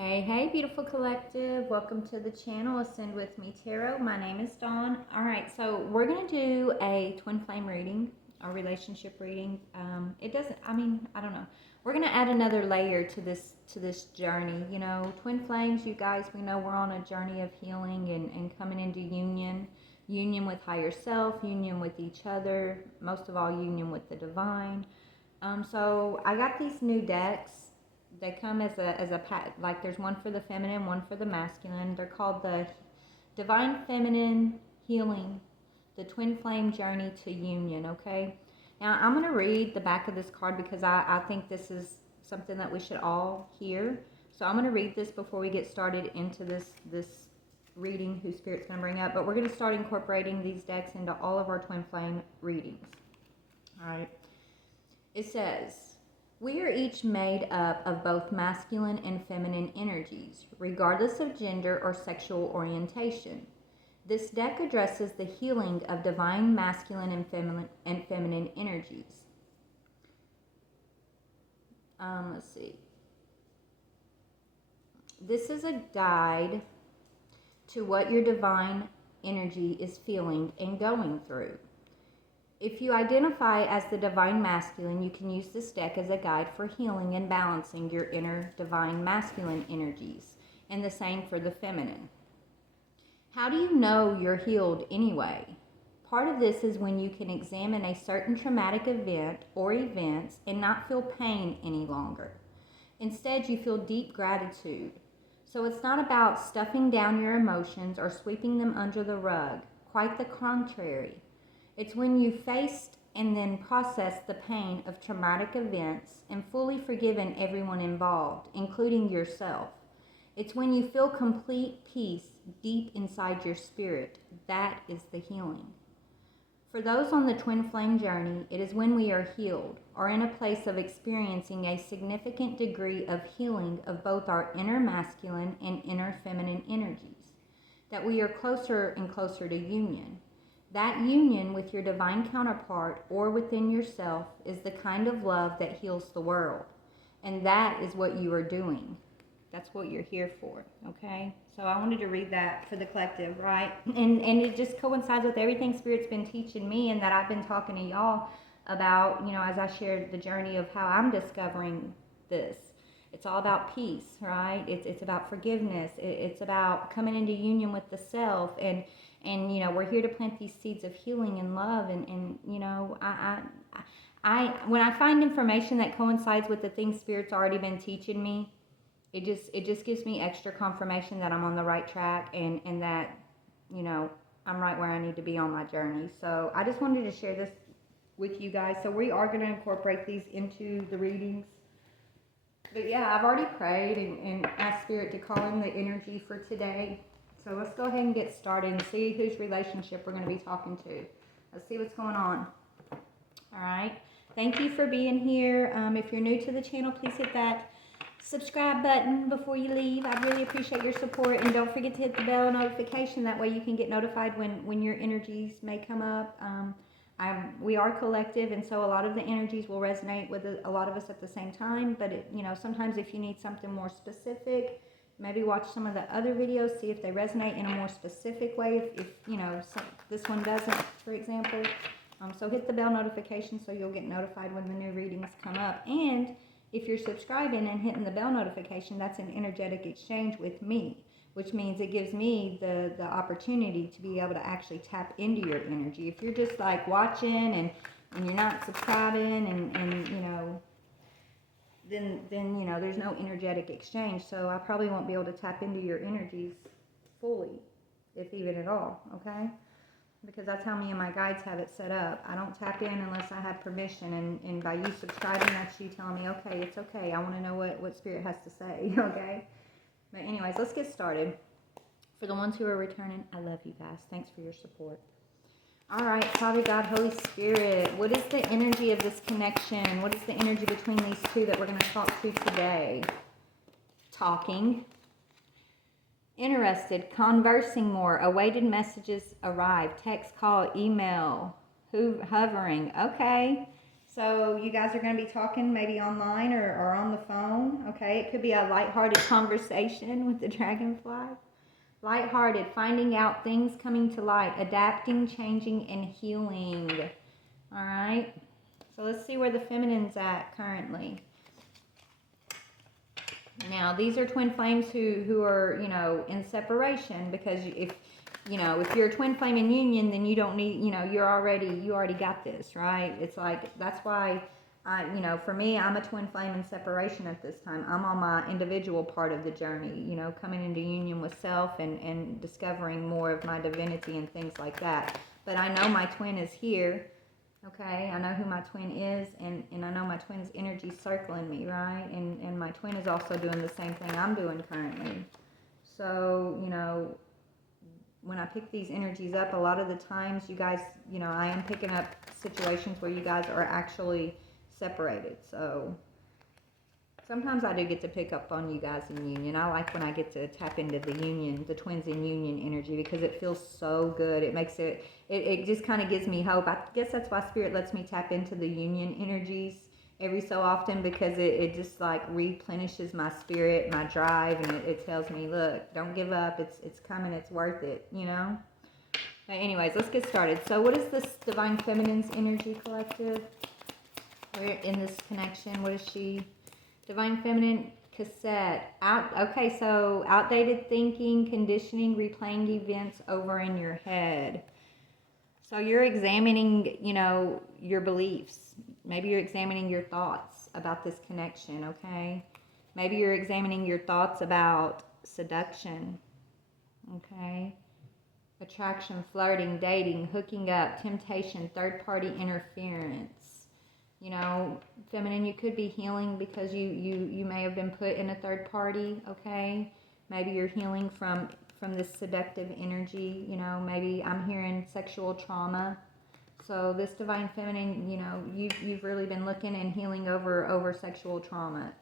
Hey, beautiful collective. Welcome to the channel, Ascend With Me Tarot. My name is Dawn. All right, so we're going to do a twin flame reading, a relationship reading. I don't know. We're going to add another layer to this journey. You know, twin flames, you guys, we know we're on a journey of healing and coming into union with higher self, union with each other, most of all, union with the divine. So I got these new decks. They come as a pack. Like there's one for the feminine, one for the masculine. They're called the Divine Feminine Healing, the Twin Flame Journey to Union. Okay. Now I'm gonna read the back of this card because I think this is something that we should all hear. So I'm gonna read this before we get started into this reading who Spirit's gonna bring up. But we're gonna start incorporating these decks into all of our twin flame readings. All right. It says, we are each made up of both masculine and feminine energies, regardless of gender or sexual orientation. This deck addresses the healing of divine masculine and feminine energies. Let's see. This is a guide to what your divine energy is feeling and going through. If you identify as the divine masculine, you can use this deck as a guide for healing and balancing your inner divine masculine energies, and the same for the feminine. How do you know you're healed anyway? Part of this is when you can examine a certain traumatic event or events and not feel pain any longer. Instead, you feel deep gratitude. So it's not about stuffing down your emotions or sweeping them under the rug. Quite the contrary. It's when you faced and then processed the pain of traumatic events and fully forgiven everyone involved, including yourself. It's when you feel complete peace deep inside your spirit. That is the healing. For those on the twin flame journey, it is when we are healed or in a place of experiencing a significant degree of healing of both our inner masculine and inner feminine energies that we are closer and closer to union. That union with your divine counterpart or within yourself is the kind of love that heals the world. And that is what you are doing. That's what you're here for, okay? So I wanted to read that for the collective, right? And it just coincides with everything Spirit's been teaching me and that I've been talking to y'all about, you know, as I shared the journey of how I'm discovering this. It's all about peace, right? It's about forgiveness. It's about coming into union with the self and you know, we're here to plant these seeds of healing and love and you know, I when I find information that coincides with the things Spirit's already been teaching me, it just gives me extra confirmation that I'm on the right track and that, you know, I'm right where I need to be on my journey. So I just wanted to share this with you guys. So we are going to incorporate these into the readings. But yeah, I've already prayed and asked Spirit to call in the energy for today. So let's go ahead and get started and see whose relationship we're going to be talking to. Let's see what's going on. All right. Thank you for being here. If you're new to the channel, please hit that subscribe button before you leave. I really appreciate your support. And don't forget to hit the bell notification. That way you can get notified when your energies may come up. We are collective, and so a lot of the energies will resonate with a lot of us at the same time. But you know, sometimes if you need something more specific, maybe watch some of the other videos, see if they resonate in a more specific way. If you know, this one doesn't, for example. So hit the bell notification so you'll get notified when the new readings come up. And if you're subscribing and hitting the bell notification, that's an energetic exchange with me, which means it gives me the opportunity to be able to actually tap into your energy. If you're just like watching and you're not subscribing and you know, then you know, there's no energetic exchange. So I probably won't be able to tap into your energies fully, if even at all, okay? Because that's how me and my guides have it set up. I don't tap in unless I have permission. And by you subscribing, that's you telling me, okay, it's okay. I want to know what Spirit has to say, okay? But anyways, let's get started. For the ones who are returning, I love you guys. Thanks for your support. All right, Father God, Holy Spirit, what is the energy of this connection? What is the energy between these two that we're going to talk to today? Talking. Interested, conversing more, awaited messages arrive, text, call, email, hovering, okay. So you guys are going to be talking maybe online or on the phone, okay? It could be a lighthearted conversation with the dragonfly. Lighthearted, finding out things coming to light, adapting, changing, and healing. All right? So let's see where the feminine's at currently. Now, these are twin flames who are, you know, in separation, because if you're a twin flame in union, then you don't need, you already got this, right? It's like, that's why for me, I'm a twin flame in separation at this time. I'm on my individual part of the journey, coming into union with self and discovering more of my divinity and things like that. But I know my twin is here. Okay, I know who my twin is, and I know my twin's energy circling me, right? And my twin is also doing the same thing I'm doing currently. So, when I pick these energies up, a lot of the times, you guys, I am picking up situations where you guys are actually separated. So sometimes I do get to pick up on you guys in union. I like when I get to tap into the union, the twins in union energy, because it feels so good. It makes it just kind of gives me hope. I guess that's why Spirit lets me tap into the union energies every so often, because it just like replenishes my spirit, my drive, and it tells me, look, don't give up. It's coming. It's worth it, But anyways, let's get started. So what is this Divine Feminine's energy collective? We're in this connection. What is she? Divine Feminine cassette. Okay, so outdated thinking, conditioning, replaying events over in your head. So you're examining, your beliefs. Maybe you're examining your thoughts about this connection, okay? Maybe you're examining your thoughts about seduction, okay? Attraction, flirting, dating, hooking up, temptation, third-party interference. Feminine, you could be healing because you may have been put in a third party, okay? Maybe you're healing from this seductive energy, maybe I'm hearing sexual trauma. So this Divine Feminine, you've really been looking and healing over sexual trauma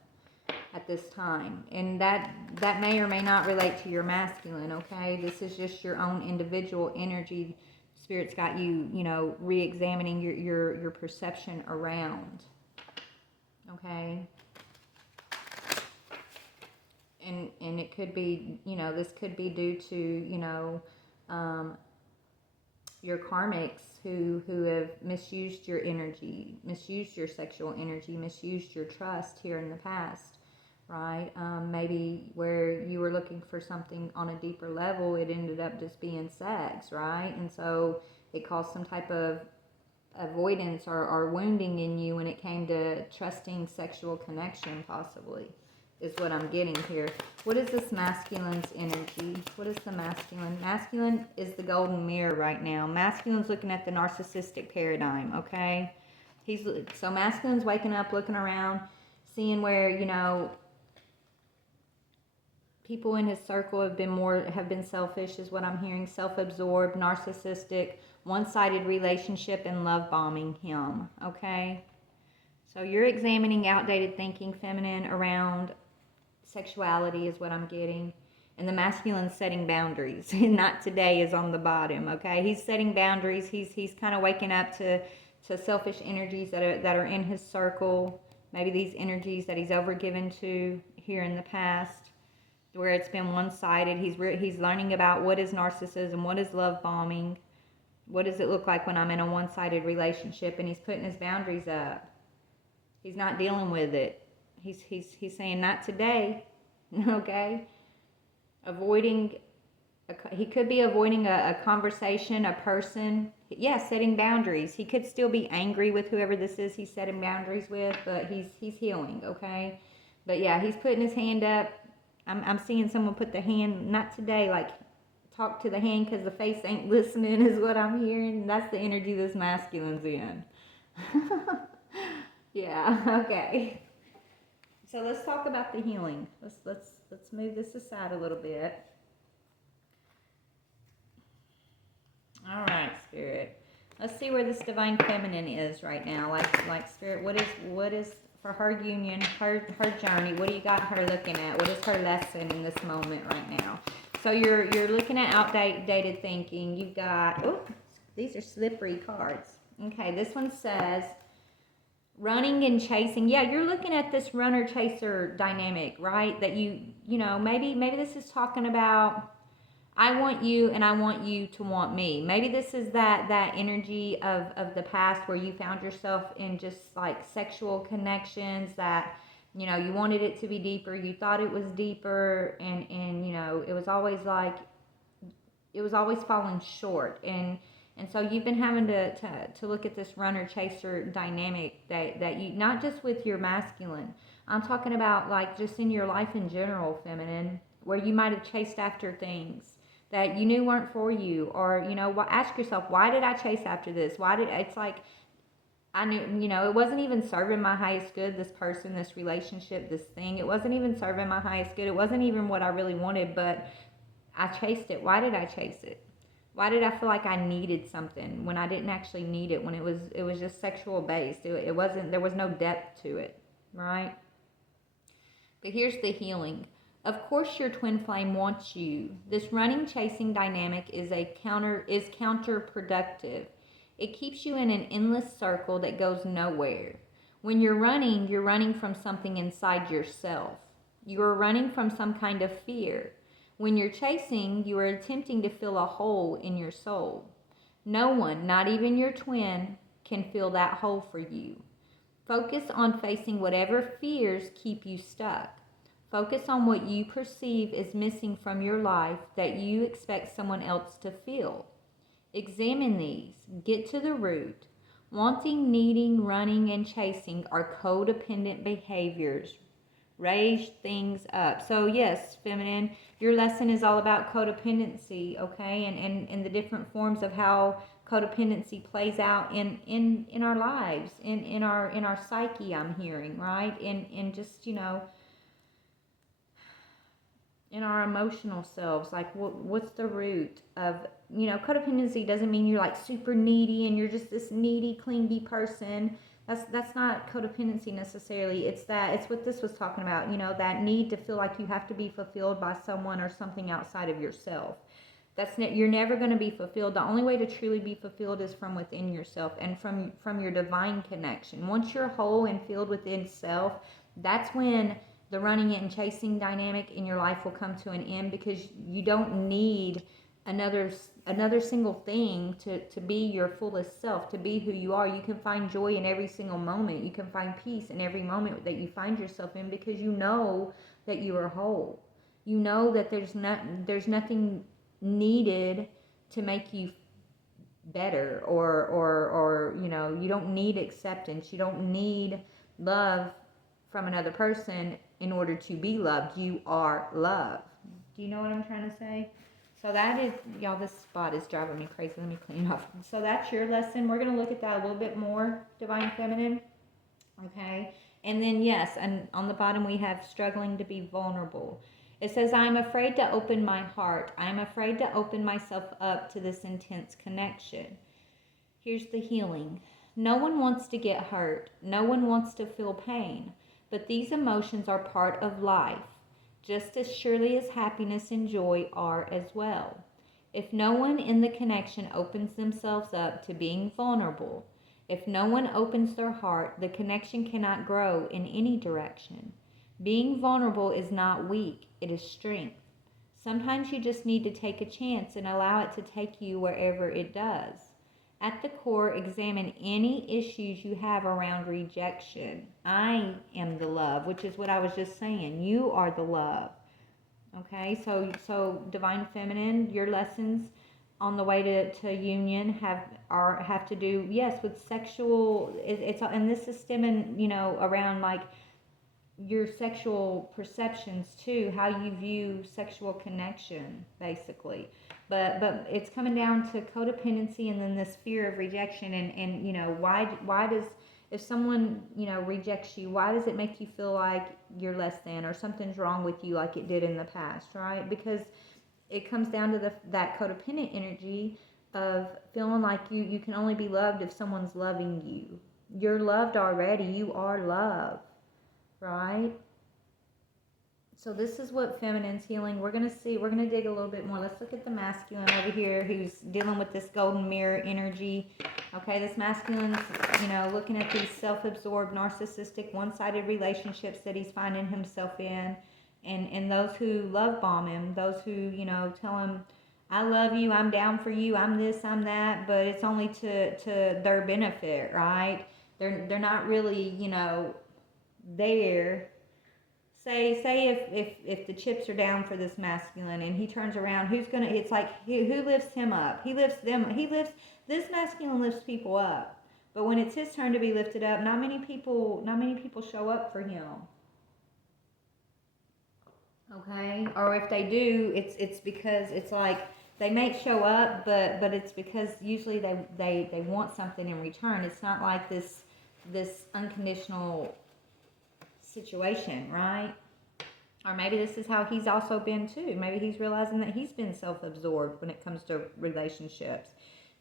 at this time. And that may or may not relate to your masculine, okay? This is just your own individual energy. Spirit's got you, re-examining your perception around, okay? And it could be, this could be due to, your karmics who have misused your energy, misused your sexual energy, misused your trust here in the past, right? Maybe where you were looking for something on a deeper level, it ended up just being sex, right? And so it caused some type of avoidance or wounding in you when it came to trusting sexual connection, possibly, is what I'm getting here. What is this masculine's energy? What is the masculine? Masculine is the golden mirror right now. Masculine's looking at the narcissistic paradigm, okay? So masculine's waking up, looking around, seeing where, people in his circle have been selfish, is what I'm hearing. Self-absorbed, narcissistic, one-sided relationship, and love bombing him, okay? So you're examining outdated thinking, feminine, around sexuality is what I'm getting. And the masculine setting boundaries. Not today is on the bottom, okay? He's setting boundaries. He's kind of waking up to selfish energies that are in his circle. Maybe these energies that he's overgiven to here in the past, where it's been one-sided. He's learning about what is narcissism, what is love bombing, what does it look like when I'm in a one-sided relationship, and he's putting his boundaries up. He's not dealing with it. He's saying, not today, okay? He could be avoiding a conversation, a person. Yeah, setting boundaries. He could still be angry with whoever this is he's setting boundaries with, but he's healing, okay? But yeah, he's putting his hand up. I'm seeing someone put the hand, not today, like talk to the hand because the face ain't listening is what I'm hearing. That's the energy this masculine's in. Yeah, okay. So let's talk about the healing. Let's move this aside a little bit. All right, Spirit. Let's see where this Divine Feminine is right now. Like Spirit, what is for her union, her journey? What do you got her looking at? What is her lesson in this moment right now? So you're looking at outdated thinking. You've got, these are slippery cards. Okay, this one says, running and chasing. Yeah, you're looking at this runner chaser dynamic, right? That you know, maybe this is talking about I want you and I want you to want me. Maybe this is that energy of the past where you found yourself in just like sexual connections that, you know, you wanted it to be deeper, you thought it was deeper, and you know, it was always falling short. And so you've been having to look at this runner chaser dynamic that you, not just with your masculine, I'm talking about like just in your life in general, feminine, where you might have chased after things that you knew weren't for you, or you know, ask yourself, why did I chase after this? Why did, it's like I knew, you know, it wasn't even serving my highest good, this person, this relationship, this thing. It wasn't even serving my highest good. It wasn't even what I really wanted, but I chased it. Why did I chase it? Why did I feel like I needed something when I didn't actually need it? When it was just sexual based. It wasn't, there was no depth to it, right? But here's the healing. Of course your twin flame wants you. This running chasing dynamic is counterproductive. It keeps you in an endless circle that goes nowhere. When you're running from something inside yourself. You are running from some kind of fear. When you're chasing, you are attempting to fill a hole in your soul. No one, not even your twin, can fill that hole for you. Focus on facing whatever fears keep you stuck. Focus on what you perceive is missing from your life that you expect someone else to fill. Examine these. Get to the root. Wanting, needing, running, and chasing are codependent behaviors. Raise things up. So yes, feminine, your lesson is all about codependency, okay? And the different forms of how codependency plays out in our lives, in our psyche, I'm hearing, right? In just, you know, in our emotional selves, like what's the root of, you know, codependency doesn't mean you're like super needy and you're just this needy clingy person. That's not codependency necessarily. It's what this was talking about, you know, that need to feel like you have to be fulfilled by someone or something outside of yourself. You're never going to be fulfilled. The only way to truly be fulfilled is from within yourself and from your divine connection. Once you're whole and filled within self, that's when the running and chasing dynamic in your life will come to an end, because you don't need another single thing to be your fullest self, to be who you are. You can find joy in every single moment. You can find peace in every moment that you find yourself in, because you know that you are whole. You know that there's nothing needed to make you better, or you know, you don't need acceptance, you don't need love from another person in order to be loved. You are love. Do you know what I'm trying to say? So that is, y'all, this spot is driving me crazy. Let me clean off. So that's your lesson. We're going to look at that a little bit more, divine feminine. Okay. And then yes, and on the bottom we have struggling to be vulnerable. It says, I'm afraid to open my heart. I'm afraid to open myself up to this intense connection. Here's the healing. No one wants to get hurt. No one wants to feel pain. But these emotions are part of life, just as surely as happiness and joy are as well. If no one in the connection opens themselves up to being vulnerable, if no one opens their heart, the connection cannot grow in any direction. Being vulnerable is not weak, it is strength. Sometimes you just need to take a chance and allow it to take you wherever it does. At the core, examine any issues you have around rejection. I am the love, which is what I was just saying. You are the love. Okay, so divine feminine, your lessons on the way to union have to do, yes, with sexual. It's and this is stemming, you know, around like your sexual perceptions too, how you view sexual connection, basically. But it's coming down to codependency and then this fear of rejection, and you know, why does, if someone, you know, rejects you, why does it make you feel like you're less than or something's wrong with you like it did in the past, right? Because it comes down to that codependent energy of feeling like you can only be loved if someone's loving you. You're loved already. You are love, right? So this is what feminine's healing. We're going to see, we're going to dig a little bit more. Let's look at the masculine over here who's dealing with this golden mirror energy. Okay, this masculine's, you know, looking at these self-absorbed, narcissistic, one-sided relationships that he's finding himself in. And those who love bomb him, those who, you know, tell him, I love you, I'm down for you, I'm this, I'm that, but it's only to their benefit, right? They're not really, you know, there. Say if the chips are down for this masculine and he turns around, who's gonna? It's like who lifts him up? He lifts them. He lifts this masculine lifts people up. But when it's his turn to be lifted up, not many people show up for him. Okay, or if they do, it's because it's like they may show up, but it's because usually they want something in return. It's not like this unconditional situation, right? Or maybe this is how he's also been too. Maybe he's realizing that he's been self-absorbed when it comes to relationships.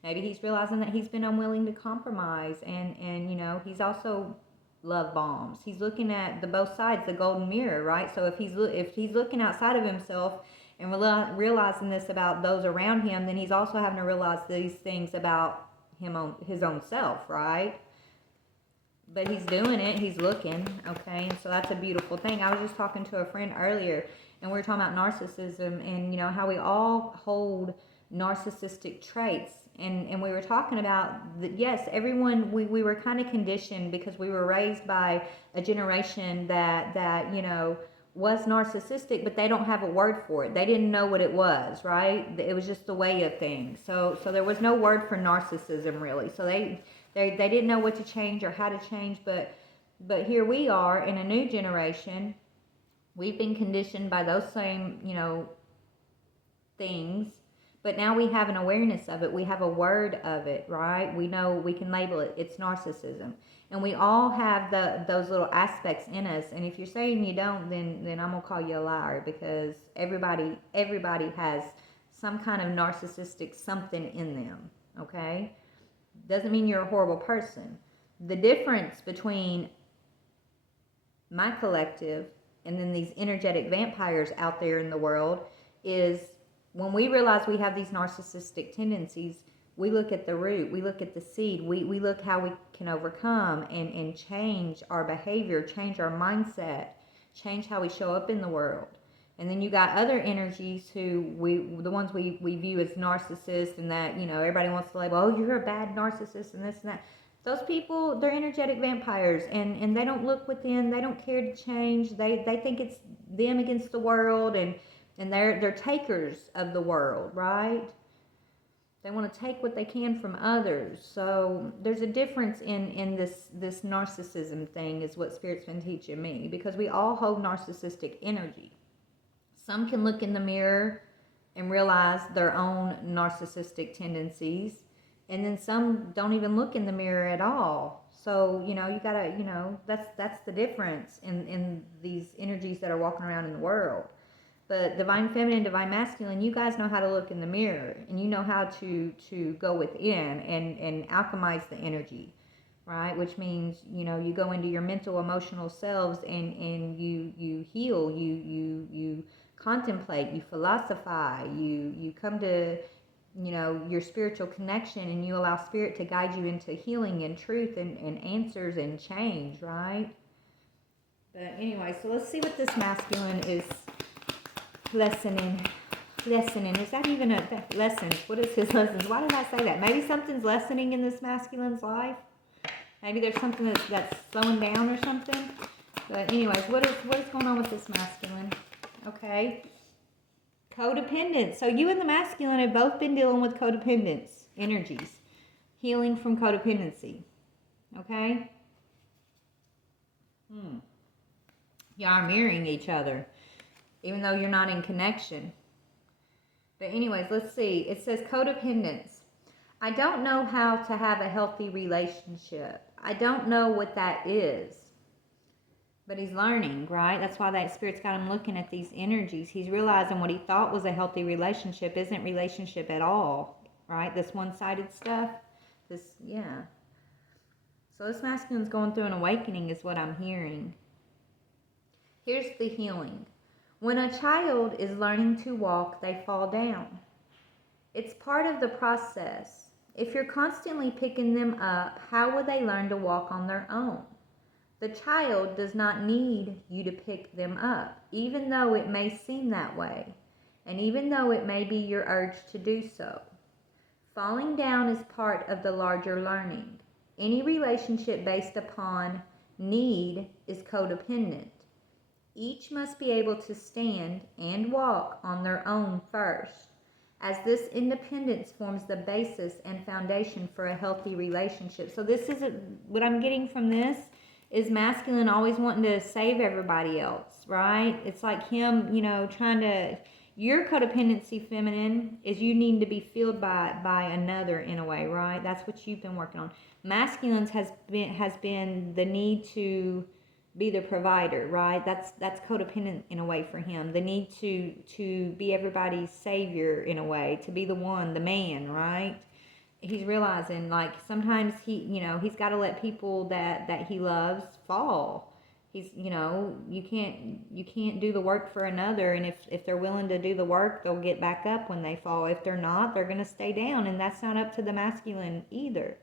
Maybe he's realizing that he's been unwilling to compromise, and you know, he's also love bombs. He's looking at the both sides, the golden mirror, right? So if he's looking outside of himself and realizing this about those around him, then he's also having to realize these things about his own self, right? But he's doing it, he's looking, okay? And so that's a beautiful thing. I was just talking to a friend earlier, and we were talking about narcissism and, you know, how we all hold narcissistic traits. And we were talking about that, yes, everyone, we were kind of conditioned because we were raised by a generation that, you know, was narcissistic, but they don't have a word for it. They didn't know what it was, right? It was just the way of things. So there was no word for narcissism, really. So they didn't know what to change or how to change, but here we are in a new generation. We've been conditioned by those same, you know, things, but now we have an awareness of it. We have a word of it, right? We know we can label it. It's narcissism. And we all have those little aspects in us. And if you're saying you don't, then I'm going to call you a liar, because everybody has some kind of narcissistic something in them, okay? Doesn't mean you're a horrible person. The difference between my collective and then these energetic vampires out there in the world is when we realize we have these narcissistic tendencies, we look at the root, we look at the seed, we look how we can overcome and change our behavior, change our mindset, change how we show up in the world. And then you got other energies who the ones we view as narcissists, and that, you know, everybody wants to label, oh, you're a bad narcissist and this and that. Those people, they're energetic vampires, and they don't look within, they don't care to change, they think it's them against the world, and they're takers of the world, right? They want to take what they can from others. So there's a difference in this narcissism thing, is what Spirit's been teaching me, because we all hold narcissistic energy. Some can look in the mirror and realize their own narcissistic tendencies, and then some don't even look in the mirror at all. So, you know, you gotta, you know, that's the difference in these energies that are walking around in the world. But divine feminine, divine masculine, you guys know how to look in the mirror, and you know how to go within and alchemize the energy, right? Which means, you know, you go into your mental, emotional selves, and you heal, you contemplate, you philosophize, you come to, you know, your spiritual connection, and you allow Spirit to guide you into healing and truth and answers and change, right? But anyway, so let's see what this masculine is lessening. Is that even a lessons? What is his lessons? Why did I say that? Maybe something's lessening in this masculine's life. Maybe there's something that's slowing down or something. But anyways, what is going on with this masculine? Okay. Codependence. So you and the masculine have both been dealing with codependence energies. Healing from codependency. Okay? Y'all are mirroring each other, even though you're not in connection. But anyways, let's see. It says codependence. I don't know how to have a healthy relationship. I don't know what that is. But he's learning, right? That's why that Spirit's got him looking at these energies. He's realizing what he thought was a healthy relationship isn't relationship at all, right? This one-sided stuff. Yeah. So this masculine's going through an awakening is what I'm hearing. Here's the healing. When a child is learning to walk, they fall down. It's part of the process. If you're constantly picking them up, how will they learn to walk on their own? The child does not need you to pick them up, even though it may seem that way, and even though it may be your urge to do so. Falling down is part of the larger learning. Any relationship based upon need is codependent. Each must be able to stand and walk on their own first, as this independence forms the basis and foundation for a healthy relationship. So this is what I'm getting from this is masculine always wanting to save everybody else, right? It's like him, trying to, your codependency feminine is you need to be filled by another in a way, right? That's what you've been working on. Masculine's has been the need to be the provider, right? That's codependent in a way for him. The need to be everybody's savior in a way, to be the one, the man, right? He's realizing like sometimes he's got to let people that he loves fall. He's you can't do the work for another, and if they're willing to do the work, they'll get back up when they fall. If they're not, they're going to stay down, and that's not up to the masculine either.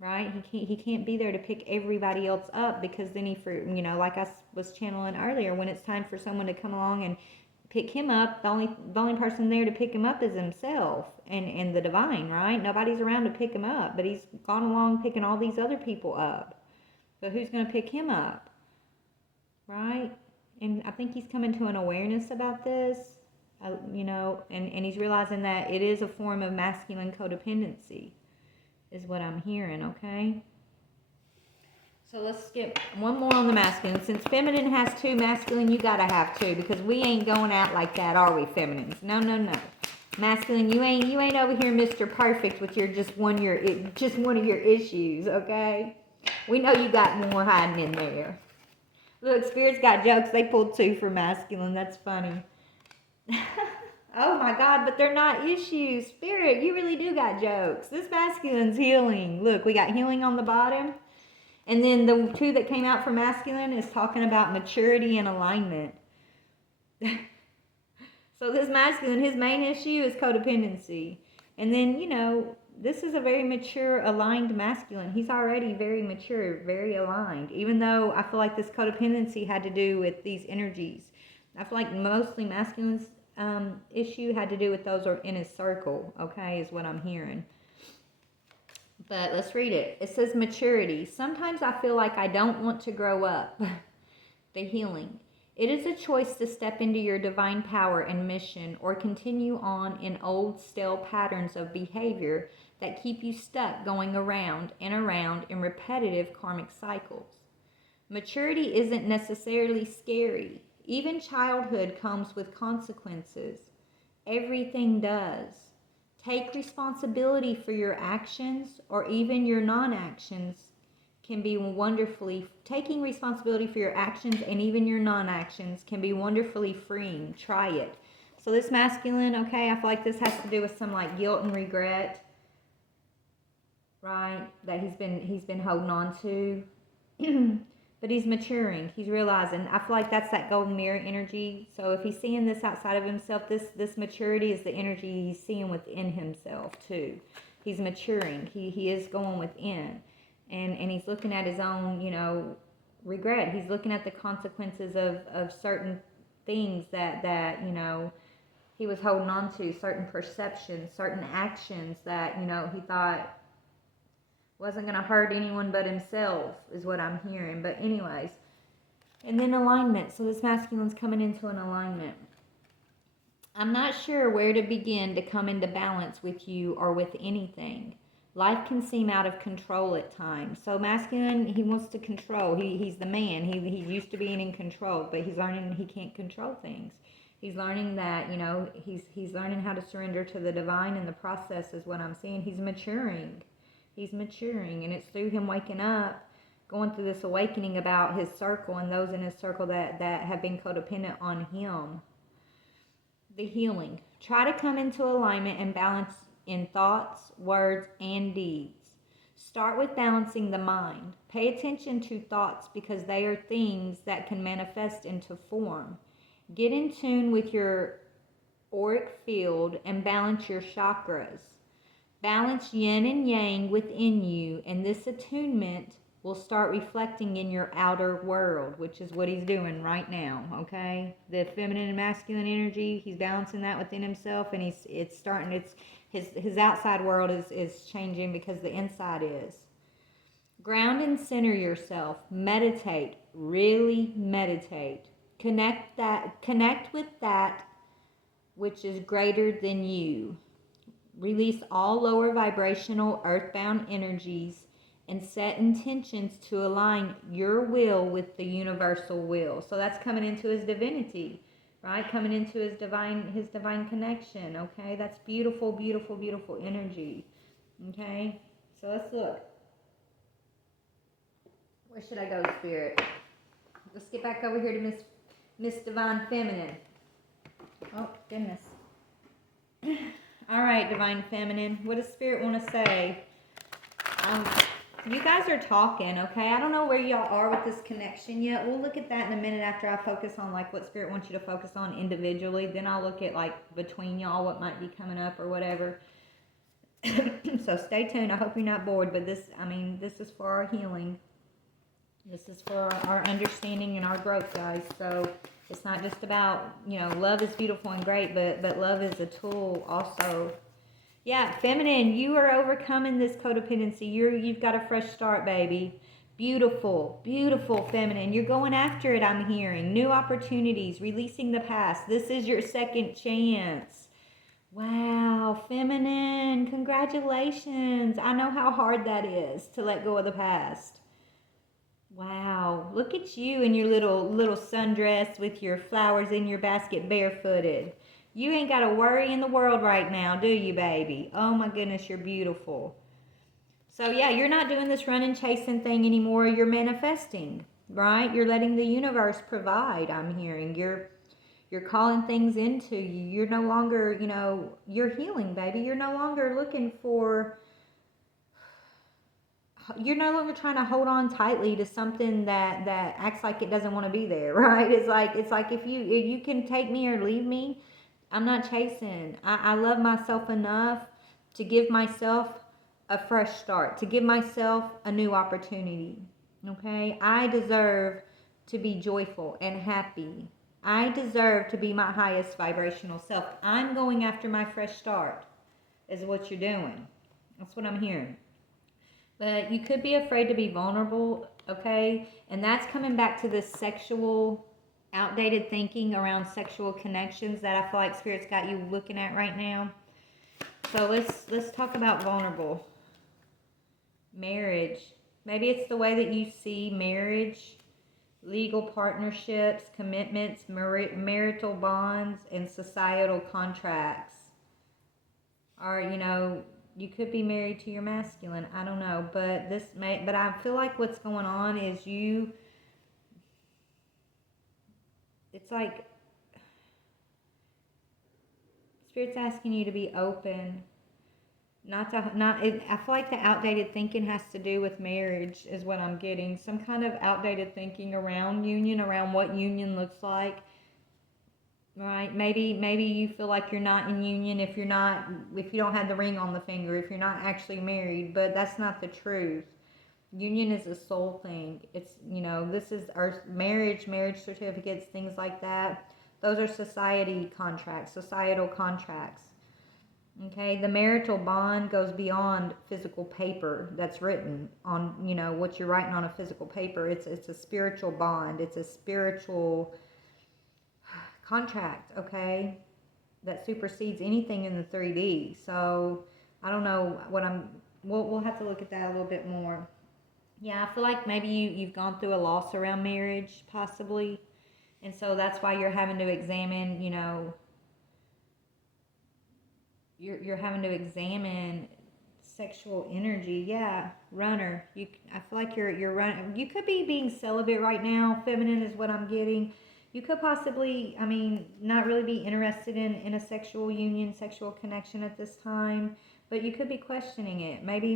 Right? He can't be there to pick everybody else up, because then like I was channeling earlier, when it's time for someone to come along and pick him up, the only person there to pick him up is himself and the divine, right? Nobody's around to pick him up, but he's gone along picking all these other people up. So who's going to pick him up? Right? And I think he's coming to an awareness about this, and he's realizing that it is a form of masculine codependency, is what I'm hearing, okay? So let's skip one more on the masculine. Since feminine has two, masculine, you gotta have two, because we ain't going out like that, are we, feminines? No. Masculine, you ain't over here Mr. Perfect with your just one of your issues, okay? We know you got more hiding in there. Look, Spirit's got jokes. They pulled two for masculine. That's funny. Oh my God, but they're not issues. Spirit, you really do got jokes. This masculine's healing. Look, we got healing on the bottom. And then the two that came out for masculine is talking about maturity and alignment. So this masculine, his main issue is codependency. And then, this is a very mature, aligned masculine. He's already very mature, very aligned. Even though I feel like this codependency had to do with these energies. I feel like mostly masculine's issue had to do with those are in his circle, okay, is what I'm hearing. But let's read it. It says maturity. Sometimes I feel like I don't want to grow up. The healing. It is a choice to step into your divine power and mission, or continue on in old, stale patterns of behavior that keep you stuck going around and around in repetitive karmic cycles. Maturity isn't necessarily scary. Even childhood comes with consequences. Everything does. Take responsibility for your actions, or even your non-actions can be taking responsibility for your actions and even your non-actions can be wonderfully freeing. Try it. So this masculine, okay, I feel like this has to do with some like guilt and regret, right? That he's been holding on to. But he's maturing. He's realizing. I feel like that's that golden mirror energy. So if he's seeing this outside of himself, this maturity is the energy he's seeing within himself too. He's maturing. He is going within. And he's looking at his own, regret. He's looking at the consequences of certain things that he was holding on to, certain perceptions, certain actions that, he thought wasn't going to hurt anyone but himself, is what I'm hearing. But anyways, and then alignment. So this masculine's coming into an alignment. I'm not sure where to begin to come into balance with you or with anything. Life can seem out of control at times. So masculine, he wants to control. He's the man. He's used to being in control, but he's learning he can't control things. He's learning that, he's learning how to surrender to the divine in the process, is what I'm seeing. He's maturing. He's maturing, and it's through him waking up, going through this awakening about his circle and those in his circle that have been codependent on him. The healing. Try to come into alignment and balance in thoughts, words, and deeds. Start with balancing the mind. Pay attention to thoughts because they are things that can manifest into form. Get in tune with your auric field and balance your chakras. Balance yin and yang within you, and this attunement will start reflecting in your outer world, which is what he's doing right now, okay? The feminine and masculine energy, he's balancing that within himself, and his outside world is changing because the inside is. Ground and center yourself. Meditate. Really meditate. Connect with that which is greater than you. Release all lower vibrational earthbound energies and set intentions to align your will with the universal will. So that's coming into his divinity, right? Coming into his divine connection, okay? That's beautiful, beautiful, beautiful energy, okay? So let's look. Where should I go, Spirit? Let's get back over here to Miss Divine Feminine. Oh, goodness. All right, Divine Feminine. What does Spirit want to say? You guys are talking, okay? I don't know where y'all are with this connection yet. We'll look at that in a minute after I focus on like what Spirit wants you to focus on individually. Then I'll look at like between y'all what might be coming up or whatever. So stay tuned. I hope you're not bored, but this is for our healing. This is for our understanding and our growth, guys. So it's not just about, love is beautiful and great, but love is a tool also. Yeah, feminine, you are overcoming this codependency. You've got a fresh start, baby. Beautiful, beautiful feminine. You're going after it, I'm hearing. New opportunities, releasing the past. This is your second chance. Wow, feminine, congratulations. I know how hard that is to let go of the past. Wow, look at you in your little sundress with your flowers in your basket barefooted. You ain't got a worry in the world right now, do you, baby? Oh my goodness, you're beautiful. So yeah, you're not doing this running, chasing thing anymore. You're manifesting, right? You're letting the universe provide, I'm hearing. You're calling things into you. You're no longer, you're healing, baby. You're no longer looking for... You're no longer trying to hold on tightly to something that acts like it doesn't want to be there, right? It's like if you can take me or leave me, I'm not chasing. I love myself enough to give myself a fresh start, to give myself a new opportunity, okay? I deserve to be joyful and happy. I deserve to be my highest vibrational self. I'm going after my fresh start is what you're doing. That's what I'm hearing. But you could be afraid to be vulnerable, okay? And that's coming back to this sexual, outdated thinking around sexual connections that I feel like Spirit's got you looking at right now. So let's talk about vulnerable. Marriage. Maybe it's the way that you see marriage, legal partnerships, commitments, marital bonds, and societal contracts. Or, you could be married to your masculine. I don't know, but I feel like what's going on is it's like Spirit's asking you to be open, I feel like the outdated thinking has to do with marriage is what I'm getting. Some kind of outdated thinking around union, around what union looks like. Right, maybe you feel like you're not in union if you don't have the ring on the finger, if you're not actually married, but that's not the truth. Union is a soul thing. It's, this is our marriage certificates, things like that. Those are societal contracts. Okay, the marital bond goes beyond physical paper that's written on, what you're writing on a physical paper. It's a spiritual bond. It's a spiritual contract, okay, that supersedes anything in the 3D. So I don't know we'll have to look at that a little bit more. Yeah, I feel like maybe you've gone through a loss around marriage, possibly, and so that's why you're having to examine, you're having to examine sexual energy. Yeah, runner. I feel like you're running. You could be being celibate right now. Feminine is what I'm getting. You could possibly, not really be interested in a sexual union, sexual connection at this time, but you could be questioning it. Maybe,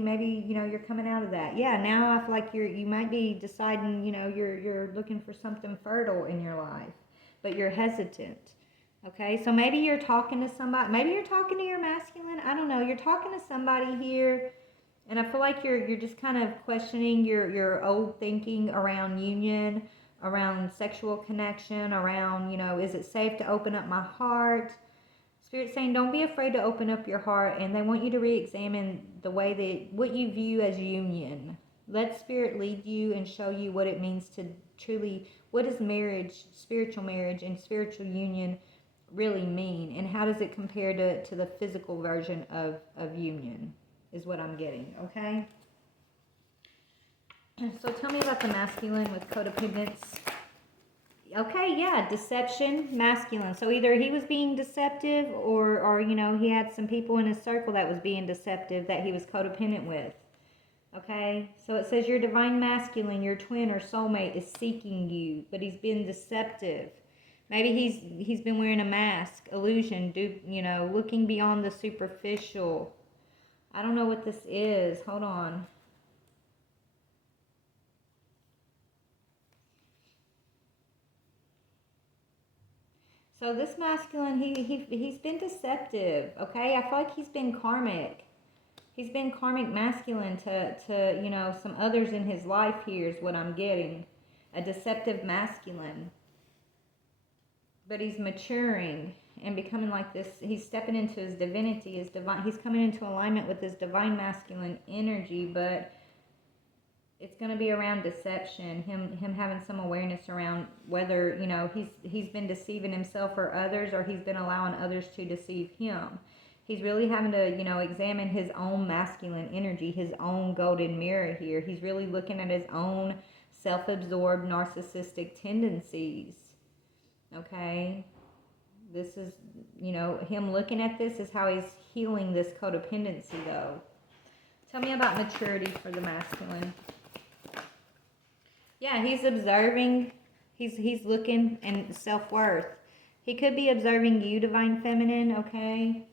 you're coming out of that. Yeah, now I feel like you might be deciding, you're looking for something fertile in your life. but you're hesitant. Okay, so maybe you're talking to somebody, maybe you're talking to your masculine, I don't know, you're talking to somebody here, and I feel like you're just kind of questioning your old thinking around union, around sexual connection, around, is it safe to open up my heart? Spirit's saying don't be afraid to open up your heart, and they want you to re-examine the way that what you view as union. Let Spirit lead you and show you what it means to truly, what does marriage, spiritual marriage and spiritual union really mean, and how does it compare to the physical version of union is what I'm getting, okay? So tell me about the masculine with codependence. Okay, yeah, deception, masculine. So either he was being deceptive or he had some people in his circle that was being deceptive that he was codependent with. Okay, so it says your divine masculine, your twin or soulmate is seeking you, but he's been deceptive. Maybe he's been wearing a mask, illusion, looking beyond the superficial. I don't know what this is. Hold on. So this masculine, he's been deceptive, okay? I feel like he's been karmic. He's been karmic masculine to some others in his life here is what I'm getting. A deceptive masculine. But he's maturing and becoming like this. He's stepping into his divinity, his divine. He's coming into alignment with his divine masculine energy, but it's going to be around deception, him having some awareness around whether he's been deceiving himself or others, or he's been allowing others to deceive him. He's really having to examine his own masculine energy, his own golden mirror here. He's really looking at his own self-absorbed narcissistic tendencies. Okay, this is him looking at this is how he's healing this codependency though. Tell me about maturity for the masculine. Yeah, he's observing, he's looking, and self-worth. He could be observing you, divine feminine, okay?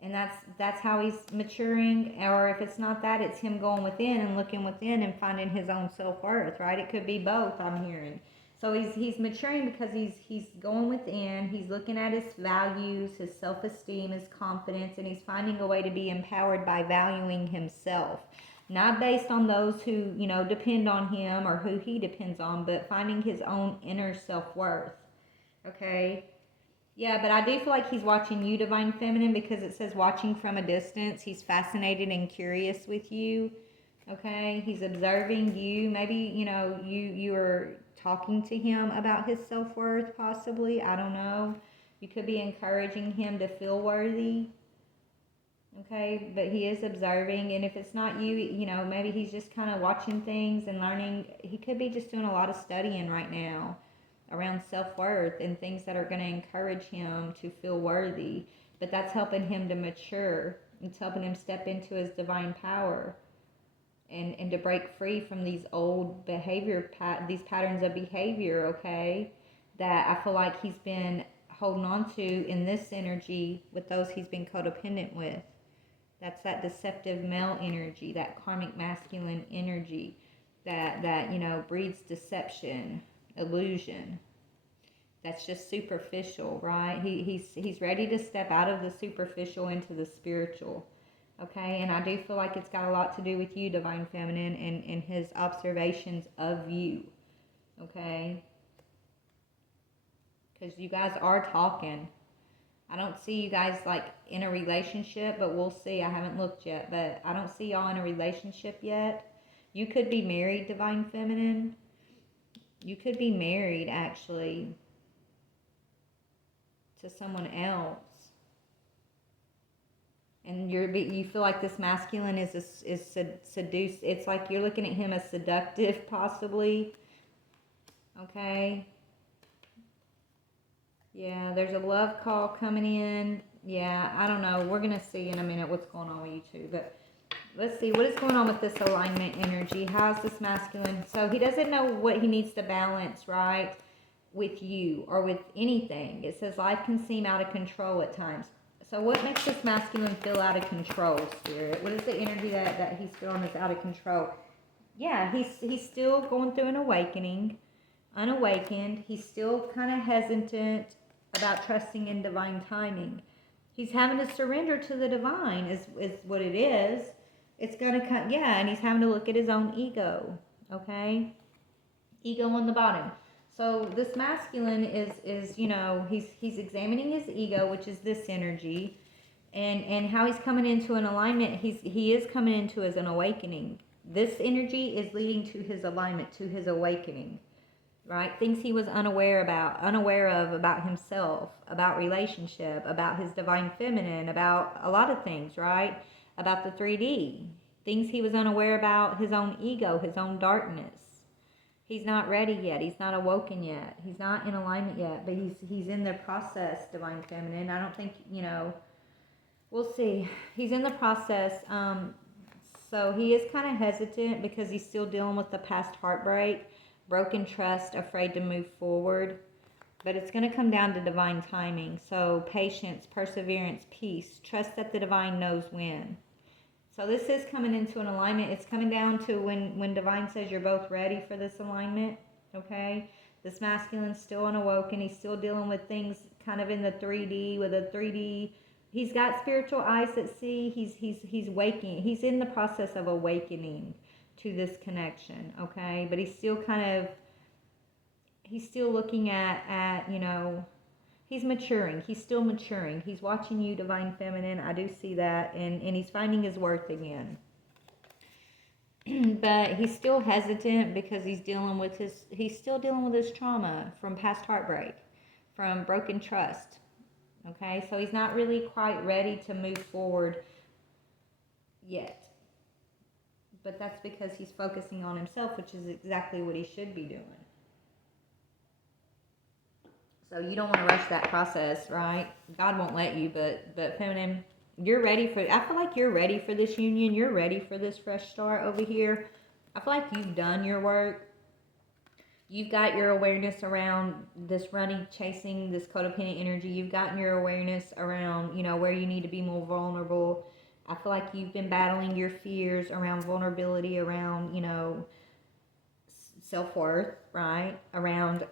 And that's how he's maturing. Or if it's not that, it's him going within and looking within and finding his own self-worth, right? It could be both, I'm hearing. So he's maturing because he's going within, he's looking at his values, his self-esteem, his confidence, and he's finding a way to be empowered by valuing himself. Not based on those who, depend on him or who he depends on, but finding his own inner self-worth. Okay? Yeah, but I do feel like he's watching you, divine feminine, because it says watching from a distance. He's fascinated and curious with you. Okay? He's observing you. Maybe, you're talking to him about his self-worth, possibly. I don't know. You could be encouraging him to feel worthy. Okay, but he is observing, and if it's not you, maybe he's just kind of watching things and learning. He could be just doing a lot of studying right now around self-worth and things that are going to encourage him to feel worthy. But that's helping him to mature. It's helping him step into his divine power and to break free from these old these patterns of behavior, okay, that I feel like he's been holding on to in this energy with those he's been codependent with. That's that deceptive male energy, that karmic masculine energy that breeds deception, illusion. That's just superficial, right? He's ready to step out of the superficial into the spiritual. Okay, and I do feel like it's got a lot to do with you, divine feminine, and his observations of you. Okay? Because you guys are talking. I don't see you guys like in a relationship, but we'll see. I haven't looked yet, but I don't see y'all in a relationship yet. You could be married, divine feminine. You could be married actually to someone else. And you feel like this masculine is seduced. It's like you're looking at him as seductive, possibly. Okay. Yeah, there's a love call coming in. Yeah, I don't know. We're going to see in a minute what's going on with you two. But let's see. What is going on with this alignment energy? How's this masculine? So he doesn't know what he needs to balance, right, with you or with anything. It says life can seem out of control at times. So what makes this masculine feel out of control, Spirit? What is the energy that he's feeling is out of control? Yeah, he's still going through an awakening. unawakened. He's still kind of hesitant about trusting in divine timing. He's having to surrender to the divine is what it is. It's going to come, yeah, and he's having to look at his own ego, okay? Ego on the bottom. So this masculine is you know, he's examining his ego, which is this energy, and how he's coming into an alignment. He is coming into as an awakening. This energy is leading to his alignment, to his awakening, right? Things he was unaware of about himself, about relationship, about his divine feminine, about a lot of things, right? About the 3D. Things he was unaware about, his own ego, his own darkness. He's not ready yet. He's not awoken yet. He's not in alignment yet, but he's in the process, divine feminine. I don't think, you know, we'll see. He's in the process. So he is kind of hesitant because he's still dealing with the past heartbreak, broken trust, afraid to move forward. But it's going to come down to divine timing. So patience, perseverance, peace. Trust that the divine knows when. So this is coming into an alignment. It's coming down to when divine says you're both ready for this alignment, okay? This masculine's still unawoken. He's still dealing with things kind of in the 3D, with a 3D. He's got spiritual eyes that see. He's waking. He's in the process of awakening to this connection, okay? But he's still looking at you know, he's maturing. He's still maturing. He's watching you, divine feminine. I do see that. And he's finding his worth again. But he's still hesitant because he's still dealing with his trauma from past heartbreak, from broken trust. Okay, so he's not really quite ready to move forward yet. But that's because he's focusing on himself, which is exactly what he should be doing. So you don't want to rush that process, right? God won't let you, but feminine, you're ready for, I feel like you're ready for this union. You're ready for this fresh start over here. I feel like you've done your work. You've got your awareness around this running, chasing this codependent energy. You've gotten your awareness around, you know, where you need to be more vulnerable. I feel like you've been battling your fears around vulnerability, around, you know, self-worth, right? Around,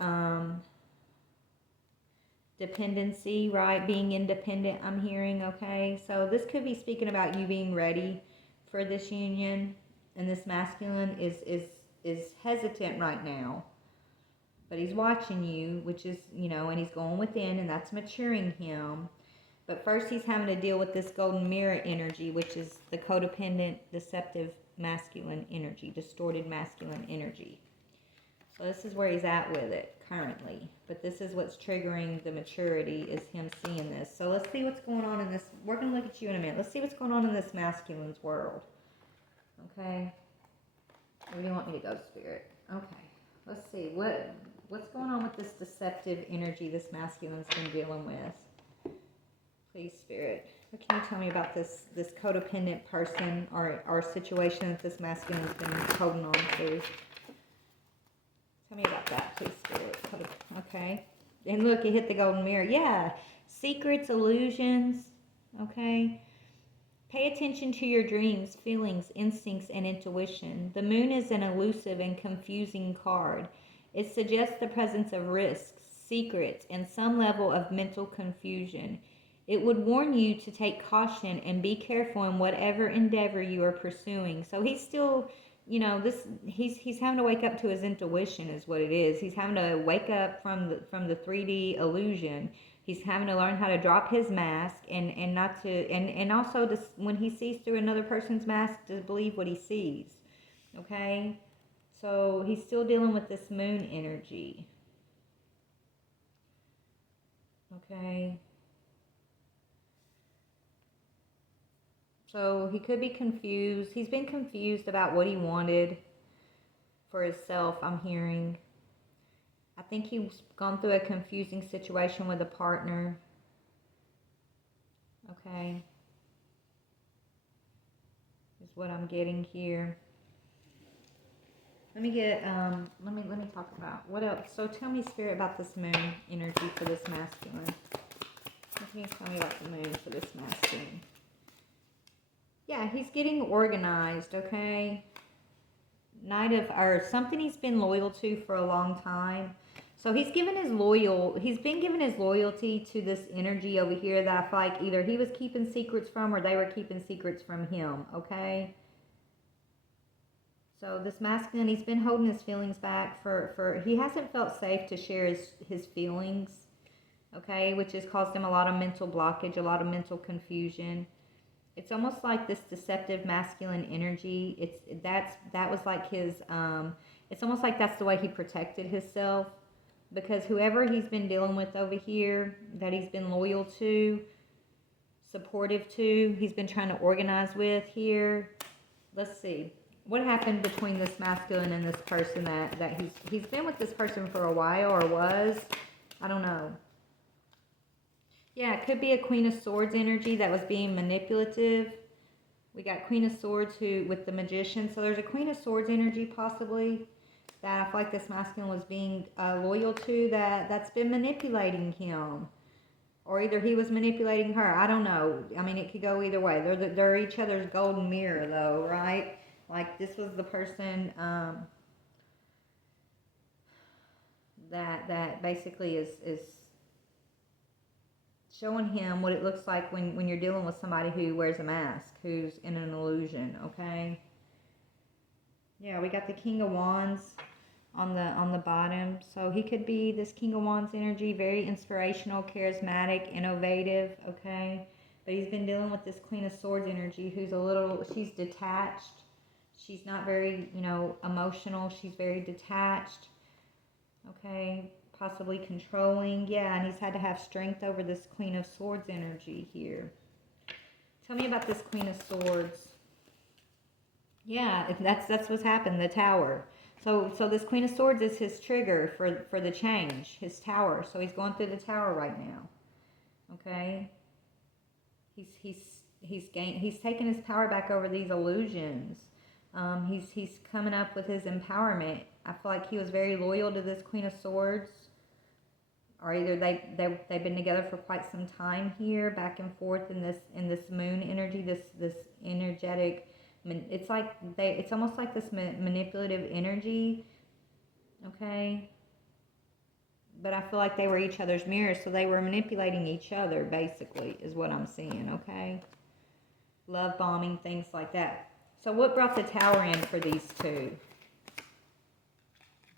dependency, right? Being independent, I'm hearing, okay? So this could be speaking about you being ready for this union, and this masculine is hesitant right now. But he's watching you, which is, you know, and he's going within, and that's maturing him. But first he's having to deal with this golden mirror energy, which is the codependent, deceptive masculine energy, distorted masculine energy. So this is where he's at with it currently. But this is what's triggering the maturity, is him seeing this. So let's see what's going on in this. We're going to look at you in a minute. Let's see what's going on in this masculine's world. Okay. Where do you want me to go, Spirit? Okay. Let's see. What's going on with this deceptive energy this masculine's been dealing with? Please, Spirit. What can you tell me about this codependent person or situation that this masculine's been holding on to? Tell me about that, please, Spirit. Okay. And look, it hit the golden mirror. Yeah. Secrets, illusions. Okay. Pay attention to your dreams, feelings, instincts, and intuition. The moon is an elusive and confusing card. It suggests the presence of risks, secrets, and some level of mental confusion. It would warn you to take caution and be careful in whatever endeavor you are pursuing. So he's still, you know, he's having to wake up to his intuition is what it is. He's having to wake up from the 3D illusion. He's having to learn how to drop his mask and not to, and also to, when he sees through another person's mask, to believe what he sees. Okay? So he's still dealing with this moon energy. Okay? So he could be confused. He's been confused about what he wanted for himself, I'm hearing. I think he's gone through a confusing situation with a partner. Okay. Is what I'm getting here. Let me get, let me talk about what else. So tell me, Spirit, about this moon energy for this masculine. What can you tell me about the moon for this masculine? Yeah, he's getting organized, okay? or something he's been loyal to for a long time. So he's been given his loyalty to this energy over here that I feel like either he was keeping secrets from or they were keeping secrets from him, okay? So this masculine, he's been holding his feelings back he hasn't felt safe to share his feelings, okay, which has caused him a lot of mental blockage, a lot of mental confusion. It's almost like this deceptive masculine energy. That was like his it's almost like that's the way he protected himself, because whoever he's been dealing with over here that he's been loyal to, supportive to, he's been trying to organize with here. Let's see. What happened between this masculine and this person that he's been with this person for a while, or was? I don't know. Yeah, it could be a Queen of Swords energy that was being manipulative. We got Queen of Swords with the Magician. So there's a Queen of Swords energy possibly that I feel like this masculine was being loyal to, that's been manipulating him. Or either he was manipulating her. I don't know. I mean, it could go either way. They're each other's golden mirror, though, right? Like, this was the person that basically is showing him what it looks like when you're dealing with somebody who wears a mask, who's in an illusion, okay? Yeah, we got the King of Wands on the bottom. So he could be this King of Wands energy, very inspirational, charismatic, innovative, okay? But he's been dealing with this Queen of Swords energy she's detached. She's not very, emotional. She's very detached, okay? Possibly controlling. Yeah, and he's had to have strength over this Queen of Swords energy here. Tell me about this Queen of Swords. Yeah, that's what's happened, the Tower. So this Queen of Swords is his trigger for the change, his Tower. So he's going through the Tower right now. Okay? He's taking his power back over these illusions. He's coming up with his empowerment. I feel like he was very loyal to this Queen of Swords, or either they've been together for quite some time here, back and forth in this moon energy, this energetic. It's almost like this manipulative energy, okay? But I feel like they were each other's mirrors, so they were manipulating each other, basically, is what I'm seeing, okay? Love bombing, things like that. So what brought the Tower in for these two?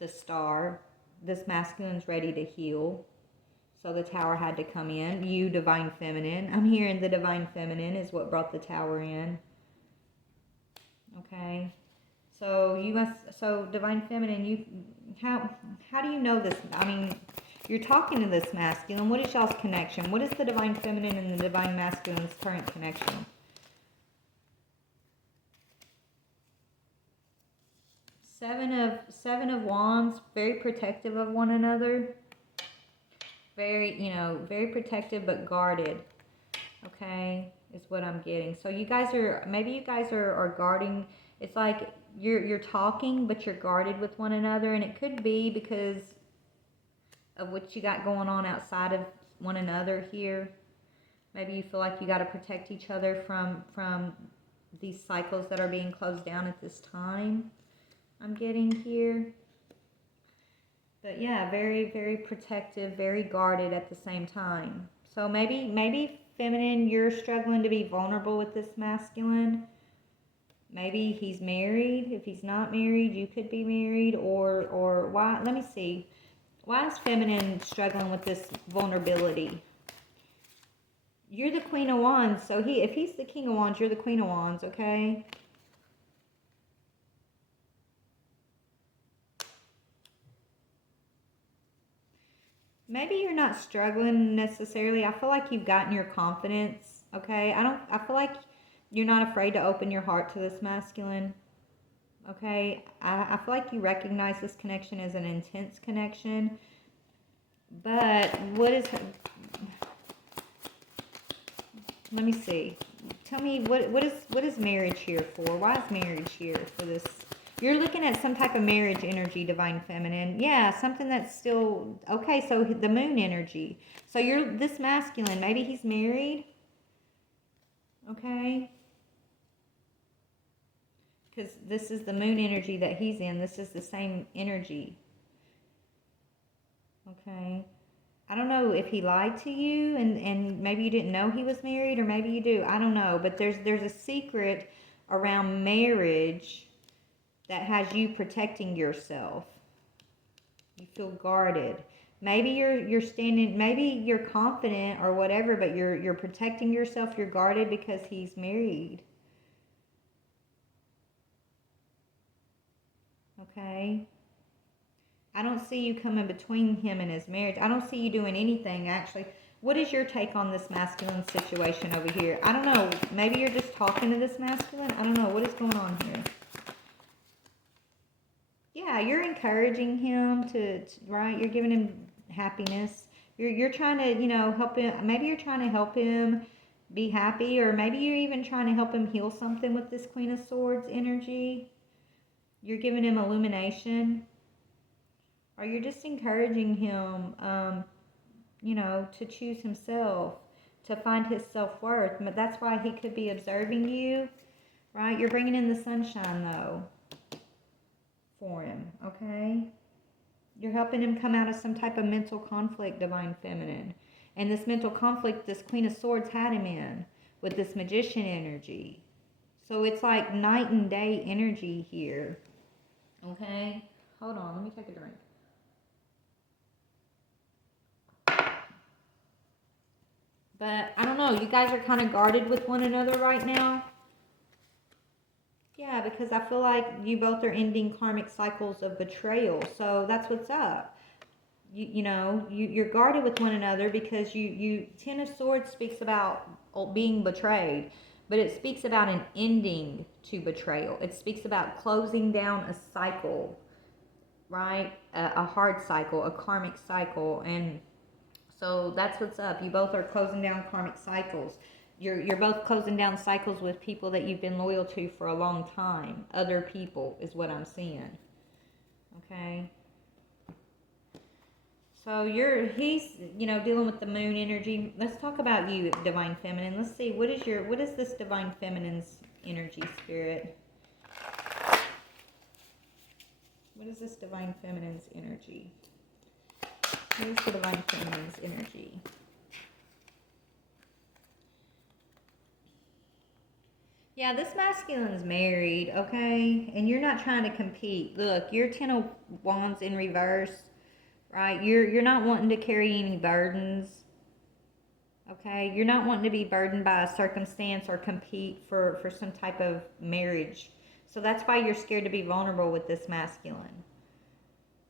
The Star. This masculine's ready to heal, so the Tower had to come in. You, Divine Feminine. I'm hearing the Divine Feminine is what brought the Tower in. Okay, so Divine Feminine, how do you know this? I mean, you're talking to this masculine. What is y'all's connection? What is the Divine Feminine and the Divine Masculine's current connection? Seven of Wands, very protective of one another. Very protective but guarded. Okay, is what I'm getting. So maybe you guys are guarding. It's like you're talking, but you're guarded with one another, and it could be because of what you got going on outside of one another here. Maybe you feel like you got to protect each other from these cycles that are being closed down at this time. I'm getting here. But yeah, very, very protective, very guarded at the same time. So maybe feminine, you're struggling to be vulnerable with this masculine. Maybe he's married. If he's not married, you could be married. Or why? Let me see. Why is feminine struggling with this vulnerability? You're the Queen of Wands. So if he's the King of Wands, you're the Queen of Wands, okay? Maybe you're not struggling necessarily. I feel like you've gotten your confidence, okay? I feel like you're not afraid to open your heart to this masculine, okay? I feel like you recognize this connection as an intense connection. But let me see. Tell me, what is marriage here for? Why is marriage here for this? You're looking at some type of marriage energy, Divine Feminine. Yeah, something that's still... Okay, so the moon energy. So this masculine, maybe he's married. Okay. Because this is the moon energy that he's in. This is the same energy. Okay. I don't know if he lied to you and maybe you didn't know he was married, or maybe you do. I don't know. But there's a secret around marriage that has you protecting yourself. You feel guarded. Maybe you're standing, maybe you're confident or whatever, but you're protecting yourself. You're guarded because he's married. Okay. I don't see you coming between him and his marriage. I don't see you doing anything, actually. What is your take on this masculine situation over here? I don't know. Maybe you're just talking to this masculine. I don't know. What is going on here? Yeah, you're encouraging him to right? You're giving him happiness. You're trying to, help him. Maybe you're trying to help him be happy, or maybe you're even trying to help him heal something with this Queen of Swords energy. You're giving him illumination. Or you're just encouraging him, to choose himself, to find his self-worth. But that's why he could be observing you, right? You're bringing in the sunshine, though, for him, okay? You're helping him come out of some type of mental conflict, Divine Feminine. And this mental conflict, this Queen of Swords had him in with this Magician energy. So it's like night and day energy here, okay? Hold on, let me take a drink. But I don't know, you guys are kind of guarded with one another right now. Yeah, because I feel like you both are ending karmic cycles of betrayal. So that's what's up. You're guarded with one another because Ten of Swords speaks about being betrayed, but it speaks about an ending to betrayal. It speaks about closing down a cycle, right? A hard cycle, a karmic cycle, and so that's what's up. You both are closing down karmic cycles. You're both closing down cycles with people that you've been loyal to for a long time. Other people is what I'm seeing. Okay. So he's dealing with the moon energy. Let's talk about you, Divine Feminine. Let's see, what is this Divine Feminine's energy, Spirit? What is this Divine Feminine's energy? Here's the Divine Feminine's energy. Yeah, this masculine's married, okay? And you're not trying to compete. Look, you're Ten of Wands in reverse, right? You're not wanting to carry any burdens, okay? You're not wanting to be burdened by a circumstance or compete for some type of marriage. So that's why you're scared to be vulnerable with this masculine.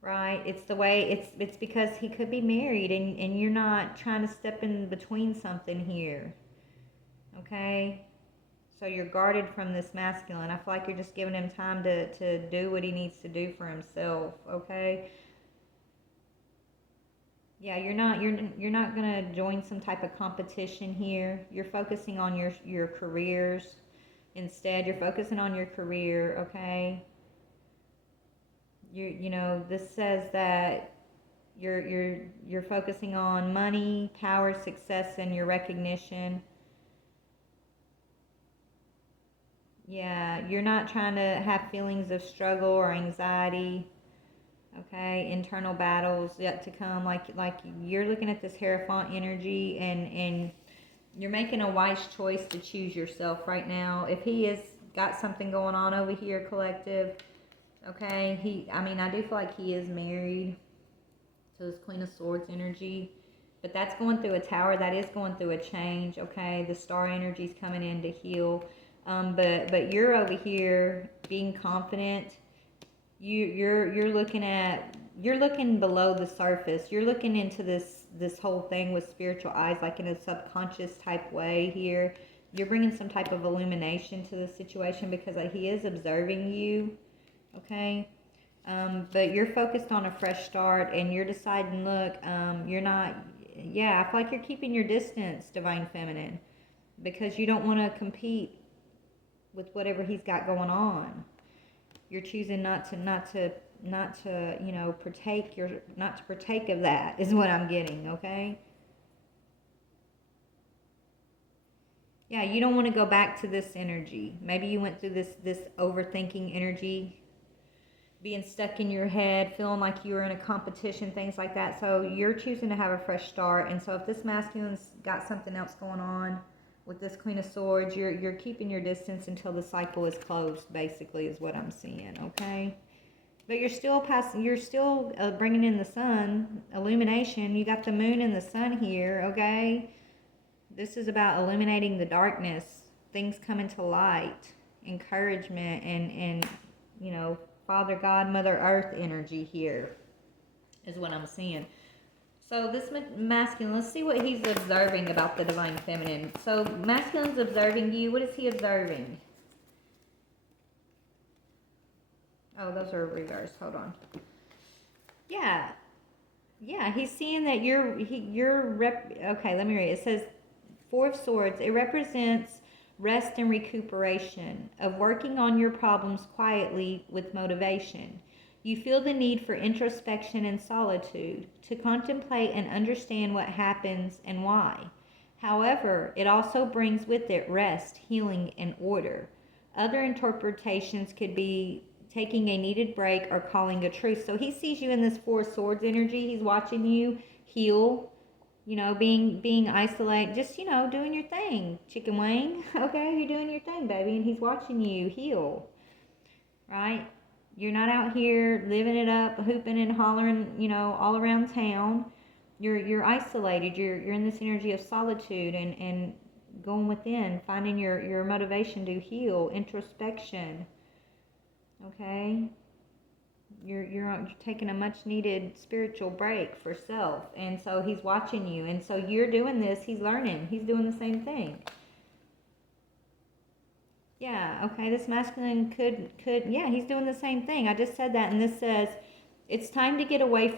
Right? It's the way, it's because he could be married and you're not trying to step in between something here. Okay? So you're guarded from this masculine. I feel like you're just giving him time to do what he needs to do for himself. Okay? Yeah, you're not going to join some type of competition here. You're focusing on your careers instead. You're focusing on your career, okay? This says that you're focusing on money, power, success, and your recognition. Yeah, you're not trying to have feelings of struggle or anxiety. Okay, internal battles yet to come. Like you're looking at this Hierophant energy, and you're making a wise choice to choose yourself right now. If he has got something going on over here, collective. Okay, I do feel like he is married to this Queen of Swords energy, but that's going through a tower. That is going through a change, okay? The star energy is coming in to heal, but you're over here being confident. You're looking below the surface. You're looking into this whole thing with spiritual eyes, like in a subconscious type way here. You're bringing some type of illumination to the situation because he is observing you. Okay, but you're focused on a fresh start, and you're deciding, look, you're not, I feel like you're keeping your distance, Divine Feminine, because you don't want to compete with whatever he's got going on. You're choosing not to partake of that, is what I'm getting, okay? Yeah, you don't want to go back to this energy. Maybe you went through this overthinking energy, being stuck in your head, feeling like you were in a competition, things like that. So you're choosing to have a fresh start. And so if this masculine's got something else going on with this Queen of Swords, you're keeping your distance until the cycle is closed, basically, is what I'm seeing, okay? But you're still passing, you're still bringing in the sun, illumination. You got the moon and the sun here, okay? This is about eliminating the darkness, things coming to light, encouragement, and you know, Father God, Mother Earth energy here is what I'm seeing. So this masculine, let's see what he's observing about the divine feminine. So masculine's observing you. What is he observing? Oh, those are reversed. Hold on. Yeah. Yeah, he's seeing that okay, let me read. It says Four of Swords. It represents rest and recuperation, of working on your problems quietly with motivation. You feel the need for introspection and solitude, to contemplate and understand what happens and why. However, it also brings with it rest, healing, and order. Other interpretations could be taking a needed break or calling a truce. So he sees you in this Four of Swords energy. He's watching you heal, being isolated, just, doing your thing, chicken wing. Okay, you're doing your thing, baby, and he's watching you heal, right? You're not out here living it up, hooping and hollering, all around town. You're isolated. You're in this energy of solitude and going within, finding your motivation to heal, introspection. Okay, you're taking a much needed spiritual break for self, and so he's watching you, and so you're doing this, he's learning, he's doing the same thing. Yeah, okay, this masculine could yeah, he's doing the same thing. I just said that, and this says it's time to get away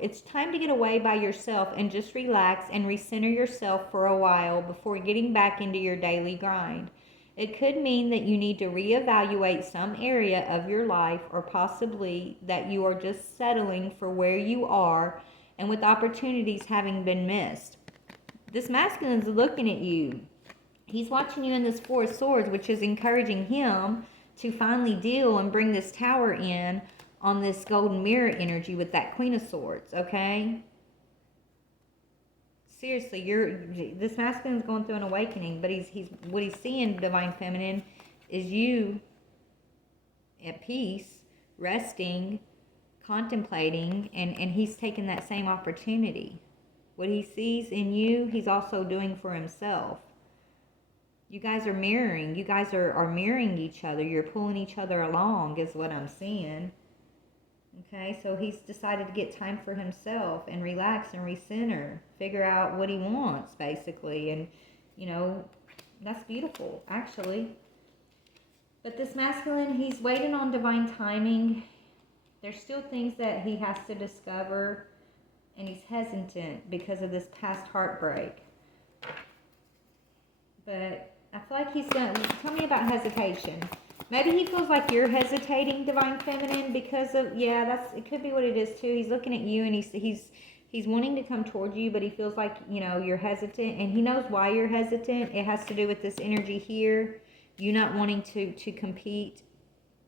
it's time to get away by yourself and just relax and recenter yourself for a while before getting back into your daily grind. It could mean that you need to reevaluate some area of your life, or possibly that you are just settling for where you are and with opportunities having been missed. This masculine is looking at you. He's watching you in this Four of Swords, which is encouraging him to finally deal and bring this tower in on this golden mirror energy with that Queen of Swords, okay? Seriously, this masculine is going through an awakening, but he's what he's seeing, divine feminine, is you at peace, resting, contemplating, and he's taking that same opportunity. What he sees in you, he's also doing for himself. You guys are mirroring. You guys are mirroring each other. You're pulling each other along, is what I'm seeing. Okay, so he's decided to get time for himself and relax and recenter, figure out what he wants, basically. And, that's beautiful, actually. But this masculine, he's waiting on divine timing. There's still things that he has to discover, and he's hesitant because of this past heartbreak. But I feel like he's going to tell me about hesitation. Maybe he feels like you're hesitating, divine feminine, because of, it could be what it is too. He's looking at you and he's wanting to come toward you, but he feels like, you're hesitant, and he knows why you're hesitant. It has to do with this energy here. You not wanting to compete,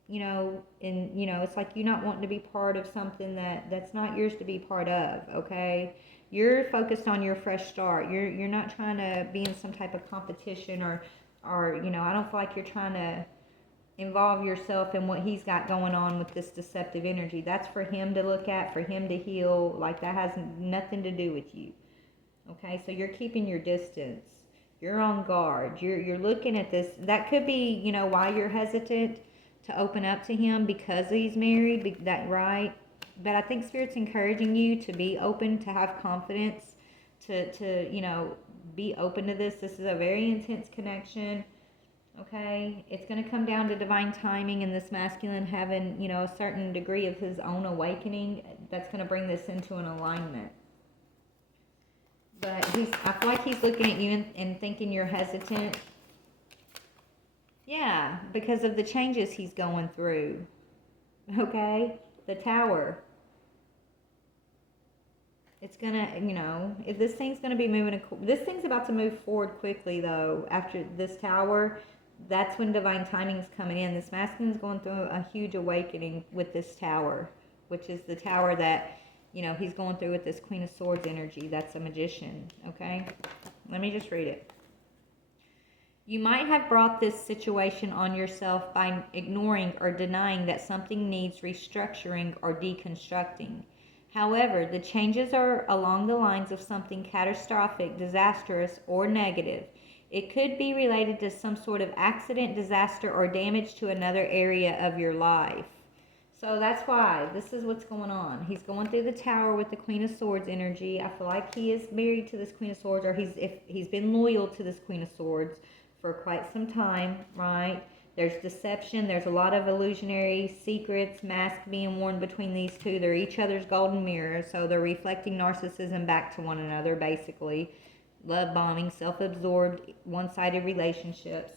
it's like you not wanting to be part of something that's not yours to be part of, okay? You're focused on your fresh start. You're not trying to be in some type of competition or I don't feel like you're trying to involve yourself in what he's got going on with this deceptive energy. That's for him to look at, for him to heal. Like, that has nothing to do with you. Okay, so you're keeping your distance. You're on guard. You're looking at this. That could be, why you're hesitant to open up to him, because he's married. That right? But I think Spirit's encouraging you to be open, to have confidence, to be open to this. This is a very intense connection. Okay, it's going to come down to divine timing and this masculine having, a certain degree of his own awakening that's going to bring this into an alignment. But I feel like he's looking at you and thinking you're hesitant. Yeah, because of the changes he's going through. Okay, the Tower. It's gonna, if this thing's gonna be moving, this thing's about to move forward quickly though. After this tower, that's when divine timing's coming in. This masculine's going through a huge awakening with this tower, which is the tower that, he's going through with this Queen of Swords energy. That's a magician, okay? Let me just read it. You might have brought this situation on yourself by ignoring or denying that something needs restructuring or deconstructing. However, the changes are along the lines of something catastrophic, disastrous, or negative. It could be related to some sort of accident, disaster, or damage to another area of your life. So that's why this is what's going on. He's going through the tower with the Queen of Swords energy. I feel like he is married to this Queen of Swords, or he's been loyal to this Queen of Swords for quite some time, right? There's deception. There's a lot of illusionary secrets, masks being worn between these two. They're each other's golden mirrors, so they're reflecting narcissism back to one another, basically. Love bombing, self-absorbed, one-sided relationships.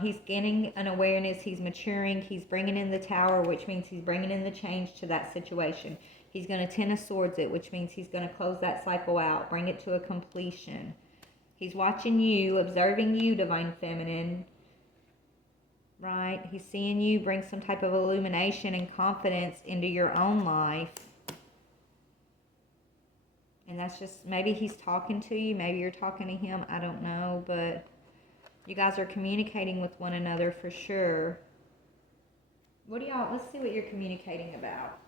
He's gaining an awareness. He's maturing. He's bringing in the tower, which means he's bringing in the change to that situation. He's going to Ten of Swords it, which means he's going to close that cycle out, bring it to a completion. He's watching you, observing you, Divine Feminine, right? He's seeing you bring some type of illumination and confidence into your own life. And that's just, maybe he's talking to you, maybe you're talking to him, I don't know, but you guys are communicating with one another for sure. What do y'all, let's see what you're communicating about.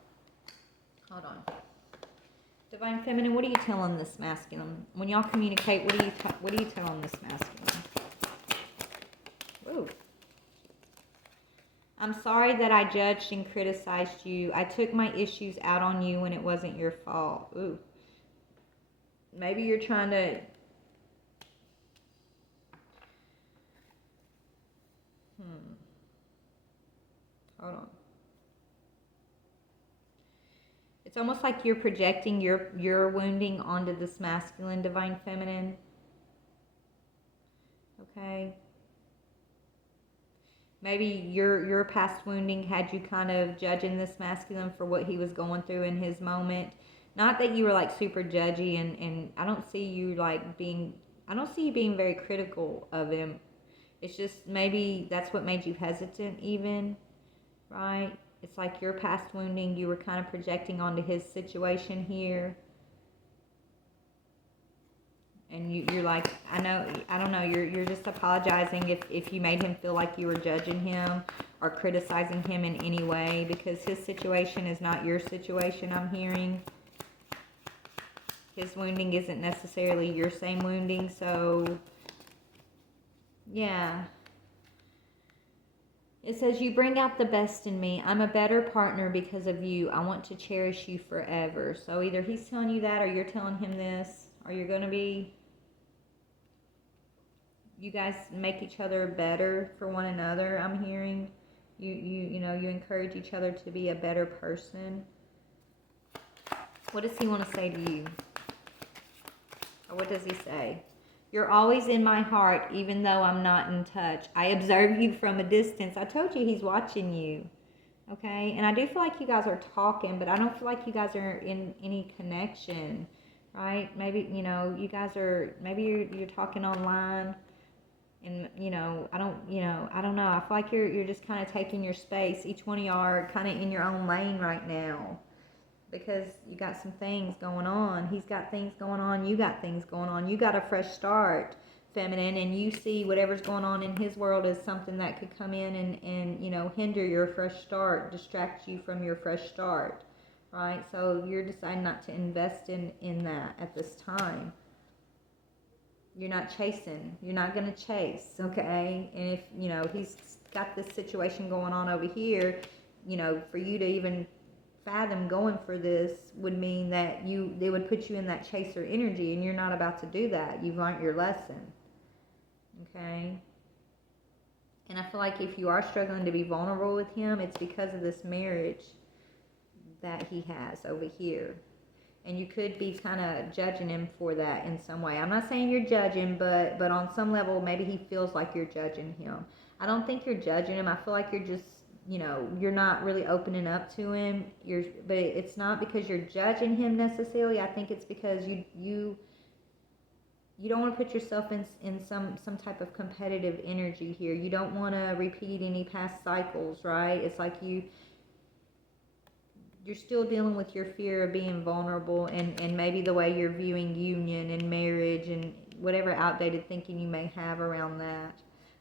Hold on. Divine Feminine, what are you telling this masculine? When y'all communicate, what are you telling this masculine? Ooh. I'm sorry that I judged and criticized you. I took my issues out on you when it wasn't your fault. Ooh. Maybe you're trying to... Hold on. It's almost like you're projecting your wounding onto this masculine, Divine Feminine. Okay. Maybe your past wounding had you kind of judging this masculine for what he was going through in his moment. Not that you were like super judgy, and I don't see you like being, I don't see you being very critical of him. It's just maybe that's what made you hesitant even, right? It's like your past wounding you were kind of projecting onto his situation here. And you're like, I don't know, you're just apologizing if you made him feel like you were judging him or criticizing him in any way, because his situation is not your situation, I'm hearing. His wounding isn't necessarily your same wounding, so yeah. It says, you bring out the best in me. I'm a better partner because of you. I want to cherish you forever. So either he's telling you that or you're telling him this, or you're going to be, you guys make each other better for one another, I'm hearing. You encourage each other to be a better person. What does he want to say to you? Or what does he say? You're always in my heart, even though I'm not in touch. I observe you from a distance. I told you he's watching you. Okay? And I do feel like you guys are talking, but I don't feel like you guys are in any connection. Right? Maybe, you guys are, maybe you're talking online. And, I don't know. I feel like you're just kind of taking your space. Each one of y'all are kind of in your own lane right now. Because you got some things going on. He's got things going on. You got things going on. You got a fresh start, Feminine, and you see whatever's going on in his world as something that could come in and hinder your fresh start, distract you from your fresh start, right? So you're deciding not to invest in that at this time. You're not chasing. You're not going to chase, okay? And if, he's got this situation going on over here, for you to even fathom going for this would mean that they would put you in that chaser energy, and you're not about to do that. You've learned your lesson, okay? And I feel like if you are struggling to be vulnerable with him, it's because of this marriage that he has over here. And you could be kind of judging him for that in some way. I'm not saying you're judging, but on some level, maybe he feels like you're judging him. I don't think you're judging him. I feel like you're just you know, you're not really opening up to him. But it's not because you're judging him necessarily. I think it's because you don't want to put yourself in some type of competitive energy here. You don't want to repeat any past cycles, right? It's like you're still dealing with your fear of being vulnerable, and maybe the way you're viewing union and marriage and whatever outdated thinking you may have around that.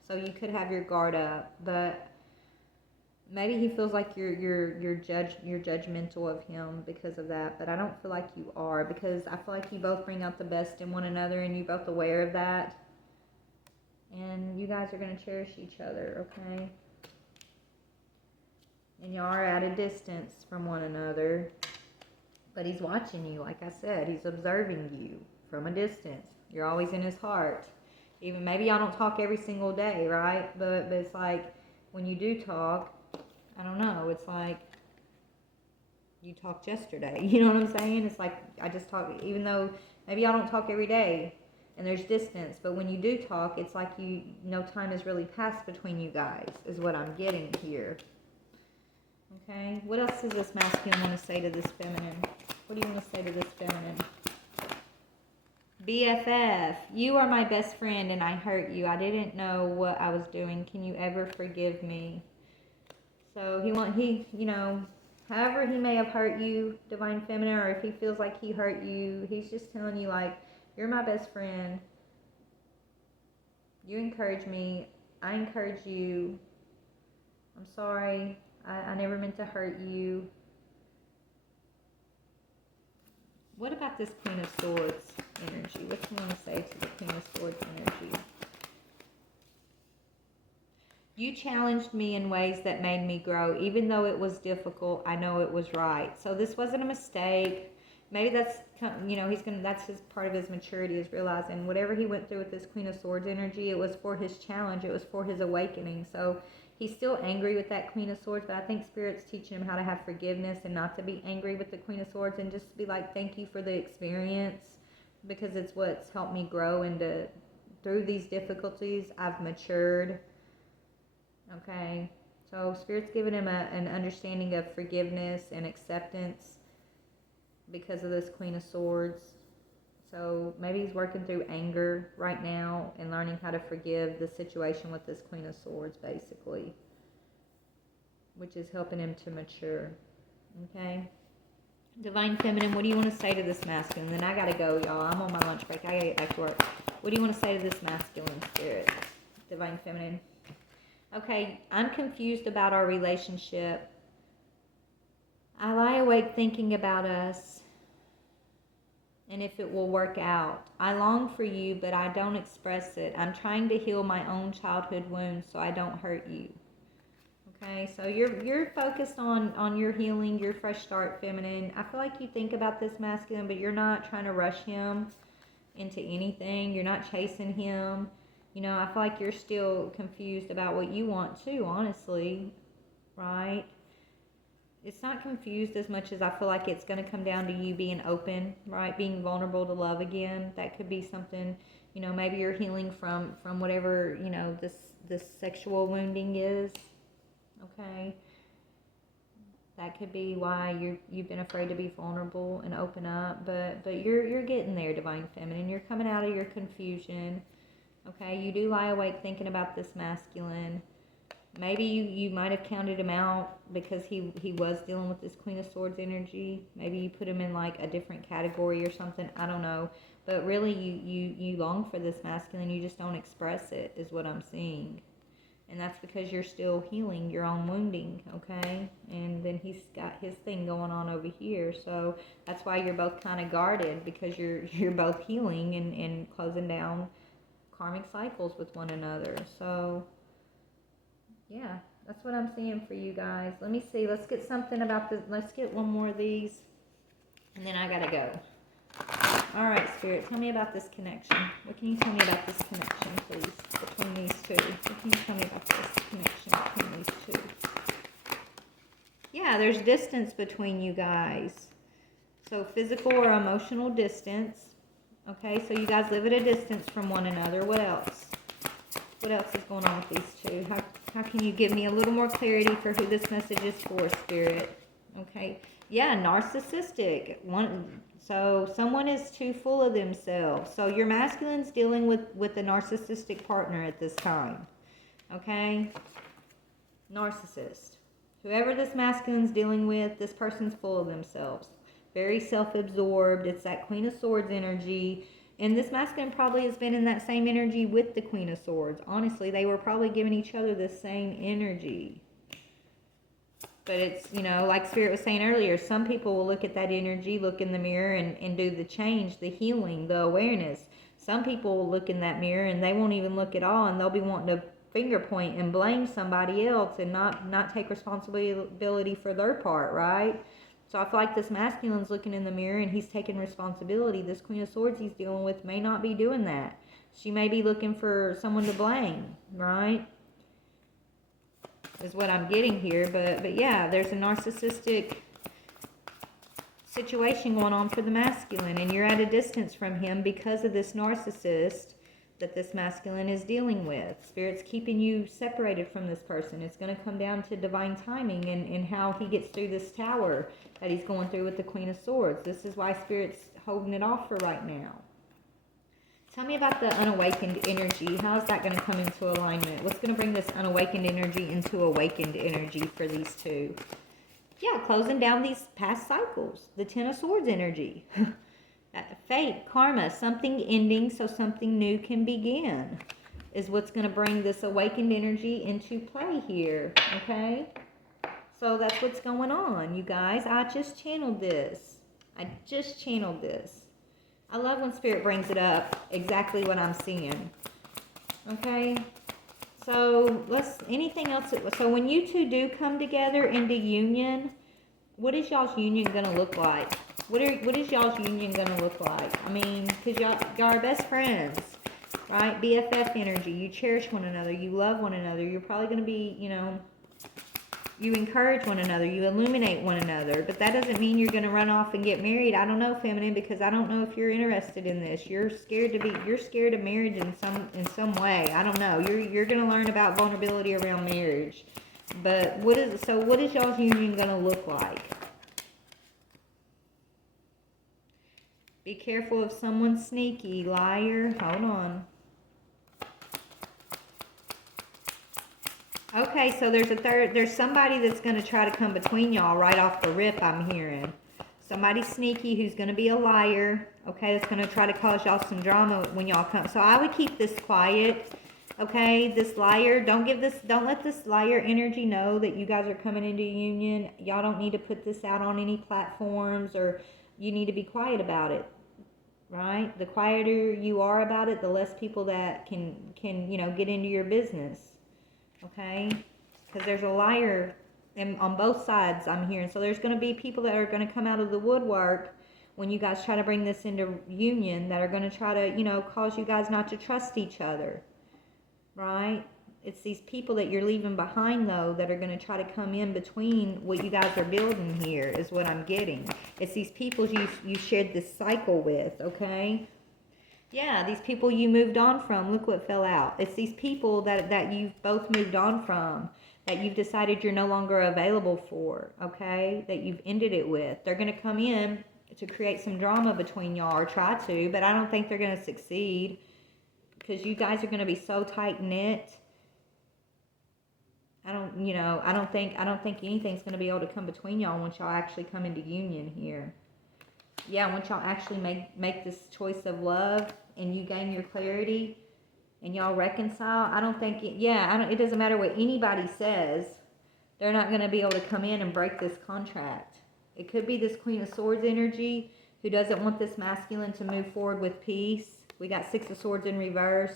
So you could have your guard up, but maybe he feels like you're judgmental of him because of that. But I don't feel like you are, because I feel like you both bring out the best in one another, and you're both aware of that. And you guys are going to cherish each other, okay? And you are at a distance from one another, but he's watching you. Like I said, he's observing you from a distance. You're always in his heart. Even maybe y'all don't talk every single day, right? But it's like when you do talk, I don't know, it's like you talked yesterday. You know what I'm saying? It's like I just talk, even though maybe y'all don't talk every day and there's distance, but when you do talk, it's like no time has really passed between you guys, is what I'm getting here. Okay, what else does this masculine want to say to this feminine? What do you want to say to this feminine? BFF, you are my best friend and I hurt you. I didn't know what I was doing. Can you ever forgive me? So you know, however he may have hurt you, Divine Feminine, or if he feels like he hurt you, he's just telling you, like, you're my best friend. You encourage me. I encourage you. I'm sorry. I never meant to hurt you. What about this Queen of Swords energy? What do you want to say to the Queen of Swords energy? You challenged me in ways that made me grow. Even though it was difficult, I know it was right. So this wasn't a mistake. Maybe that's, you know, that's his part of his maturity, is realizing whatever he went through with this Queen of Swords energy, it was for his challenge. It was for his awakening. So he's still angry with that Queen of Swords, but I think Spirit's teaching him how to have forgiveness and not to be angry with the Queen of Swords, and just be like, thank you for the experience, because it's what's helped me grow into, through these difficulties, I've matured. Okay, so Spirit's giving him an understanding of forgiveness and acceptance because of this Queen of Swords. So maybe he's working through anger right now and learning how to forgive the situation with this Queen of Swords, basically, which is helping him to mature. Okay, Divine Feminine, what do you want to say to this masculine? Then I gotta go, y'all. I'm on my lunch break. I gotta get back to work. What do you want to say to this masculine spirit, Divine Feminine? Okay, I'm confused about our relationship. I lie awake thinking about us and if it will work out. I long for you, but I don't express it. I'm trying to heal my own childhood wounds so I don't hurt you. Okay, so you're focused on your healing, your fresh start, feminine. I feel like you think about this masculine, but you're not trying to rush him into anything. You're not chasing him. You know, I feel like you're still confused about what you want too, honestly, right? It's not confused as much as I feel like it's going to come down to you being open, right? Being vulnerable to love again. That could be something, you know, maybe you're healing from whatever, you know, this sexual wounding is, okay? That could be why you've been afraid to be vulnerable and open up, but you're getting there, Divine Feminine. You're coming out of your confusion. Okay, you do lie awake thinking about this masculine. Maybe you might have counted him out because he was dealing with this Queen of Swords energy. Maybe you put him in like a different category or something. I don't know. But really, you long for this masculine. You just don't express it, is what I'm seeing. And that's because you're still healing your own wounding, okay? And then he's got his thing going on over here. So that's why you're both kind of guarded, because you're both healing and closing down karmic cycles with one another. So yeah, that's what I'm seeing for you guys. Let me see. Let's get something about this. Let's get one more of these, and then I gotta go. All right, Spirit, tell me about this connection. What can you tell me about this connection, please, between these two? What can you tell me about this connection between these two? Yeah, there's distance between you guys. So physical or emotional distance. Okay, so you guys live at a distance from one another. What else? What else is going on with these two? How can you give me a little more clarity for who this message is for, Spirit? Okay. Yeah, narcissistic. So someone is too full of themselves. So your masculine's dealing with a narcissistic partner at this time. Okay? Narcissist. Whoever this masculine's dealing with, this person's full of themselves. Very self-absorbed. It's that Queen of Swords energy. And this masculine probably has been in that same energy with the Queen of Swords. Honestly, they were probably giving each other the same energy. But it's, you know, like Spirit was saying earlier, some people will look at that energy, look in the mirror and do the change, the healing, the awareness. Some people will look in that mirror and they won't even look at all, and they'll be wanting to finger point and blame somebody else and not take responsibility for their part, right? So I feel like this masculine's looking in the mirror and he's taking responsibility. This Queen of Swords he's dealing with may not be doing that. She may be looking for someone to blame, right? Is what I'm getting here. But yeah, there's a narcissistic situation going on for the masculine, and you're at a distance from him because of this narcissist that this masculine is dealing with. Spirit's keeping you separated from this person. It's going to come down to divine timing and how he gets through this tower that he's going through with the Queen of Swords. This is why Spirit's holding it off for right now. Tell me about the unawakened energy. How is that going to come into alignment? What's going to bring this unawakened energy into awakened energy for these two? Yeah, closing down these past cycles. The Ten of Swords energy. Fate, karma, something ending so something new can begin is what's going to bring this awakened energy into play here, okay? So that's what's going on, you guys. I just channeled this. I love when Spirit brings it up, exactly what I'm seeing, okay? So anything else? So when you two do come together into union, what is y'all's union going to look like? What is y'all's union going to look like? I mean, because y'all are best friends, right? BFF energy. You cherish one another. You love one another. You're probably going to be, you know, you encourage one another. You illuminate one another. But that doesn't mean you're going to run off and get married. I don't know, feminine, because I don't know if you're interested in this. You're scared of marriage in some way. I don't know. You're going to learn about vulnerability around marriage. But what is y'all's union going to look like? Be careful of someone sneaky, liar. Hold on. Okay, so there's somebody that's going to try to come between y'all right off the rip, I'm hearing. Somebody sneaky who's going to be a liar, okay, that's going to try to cause y'all some drama when y'all come. So I would keep this quiet, okay? This liar, don't let this liar energy know that you guys are coming into union. Y'all don't need to put this out on any platforms, or you need to be quiet about it, right? The quieter you are about it, the less people that can you know, get into your business. Okay, because there's a liar on both sides, I'm hearing. So there's going to be people that are going to come out of the woodwork when you guys try to bring this into union, that are going to try to, you know, cause you guys not to trust each other, right? It's these people that you're leaving behind, though, that are going to try to come in between what you guys are building here, is what I'm getting. It's these people you shared this cycle with, okay? Yeah, these people you moved on from. Look what fell out. It's these people that you've both moved on from, that you've decided you're no longer available for, okay? That you've ended it with. They're going to come in to create some drama between y'all, or try to, but I don't think they're going to succeed, because you guys are going to be so tight-knit. I don't think anything's going to be able to come between y'all once y'all actually come into union here. Yeah, once y'all actually make this choice of love and you gain your clarity and y'all reconcile, it doesn't matter what anybody says, they're not going to be able to come in and break this contract. It could be this Queen of Swords energy who doesn't want this masculine to move forward with peace. We got Six of Swords in reverse.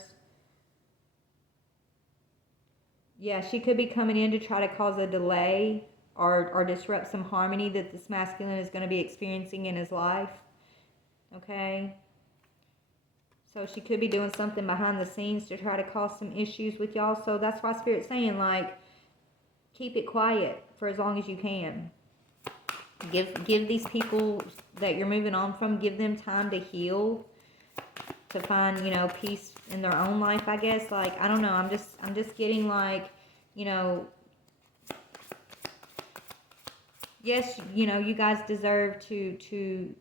Yeah, she could be coming in to try to cause a delay or disrupt some harmony that this masculine is going to be experiencing in his life. Okay? So she could be doing something behind the scenes to try to cause some issues with y'all. So that's why Spirit's saying, like, keep it quiet for as long as you can. Give these people that you're moving on from, give them time to heal. to find, you know, peace in their own life, I guess. Like, I don't know, I'm just getting like, you know, yes, you know, you guys deserve to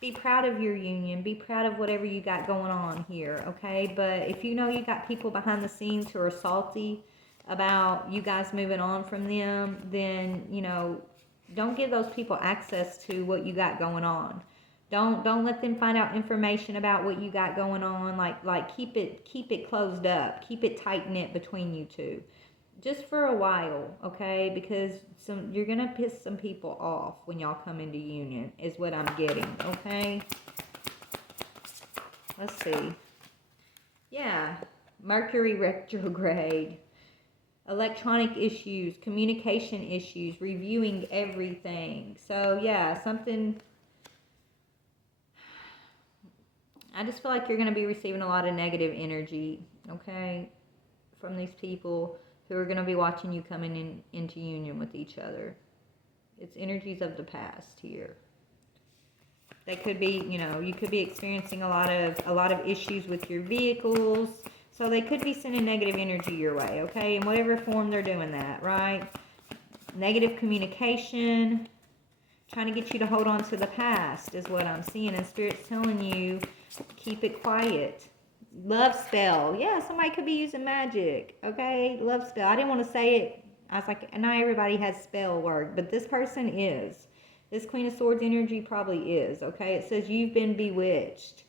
be proud of your union. Be proud of whatever you got going on here, okay? But if you know you got people behind the scenes who are salty about you guys moving on from them, then, you know, don't give those people access to what you got going on. Don't let them find out information about what you got going on. Like keep it closed up. Keep it tight knit between you two. Just for a while, okay? Because you're gonna piss some people off when y'all come into union, is what I'm getting, okay? Let's see. Yeah, Mercury retrograde, electronic issues, communication issues, reviewing everything. So yeah, something. I just feel like you're gonna be receiving a lot of negative energy, okay, from these people who are going to be watching you coming into union with each other. It's energies of the past here. They could be, you know, you could be experiencing a lot of issues with your vehicles. So they could be sending negative energy your way, okay? In whatever form they're doing that, right? Negative communication, trying to get you to hold on to the past is what I'm seeing. And Spirit's telling you, keep it quiet. Love spell. Yeah, somebody could be using magic. Okay, love spell. I didn't want to say it. I was like, not everybody has spell word, but this person is. This Queen of Swords energy probably is. Okay, it says you've been bewitched.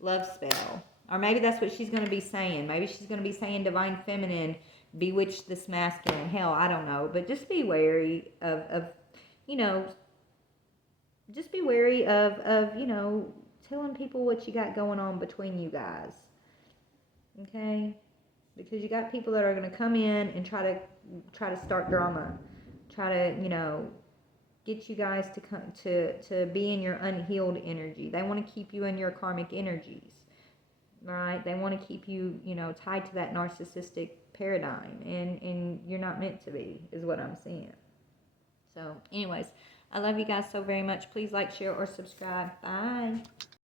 Love spell. Or maybe that's what she's going to be saying. Maybe she's going to be saying divine feminine bewitched this masculine. Hell, I don't know. But just be wary of you know, just be wary of, you know, telling people what you got going on between you guys. Okay, because you got people that are going to come in and try to start drama, try to, you know, get you guys to come to be in your unhealed energy. They want to keep you in your karmic energies, right? They want to keep you, you know, tied to that narcissistic paradigm, and you're not meant to be, is what I'm seeing. So anyways, I love you guys so very much. Please like, share, or subscribe. Bye.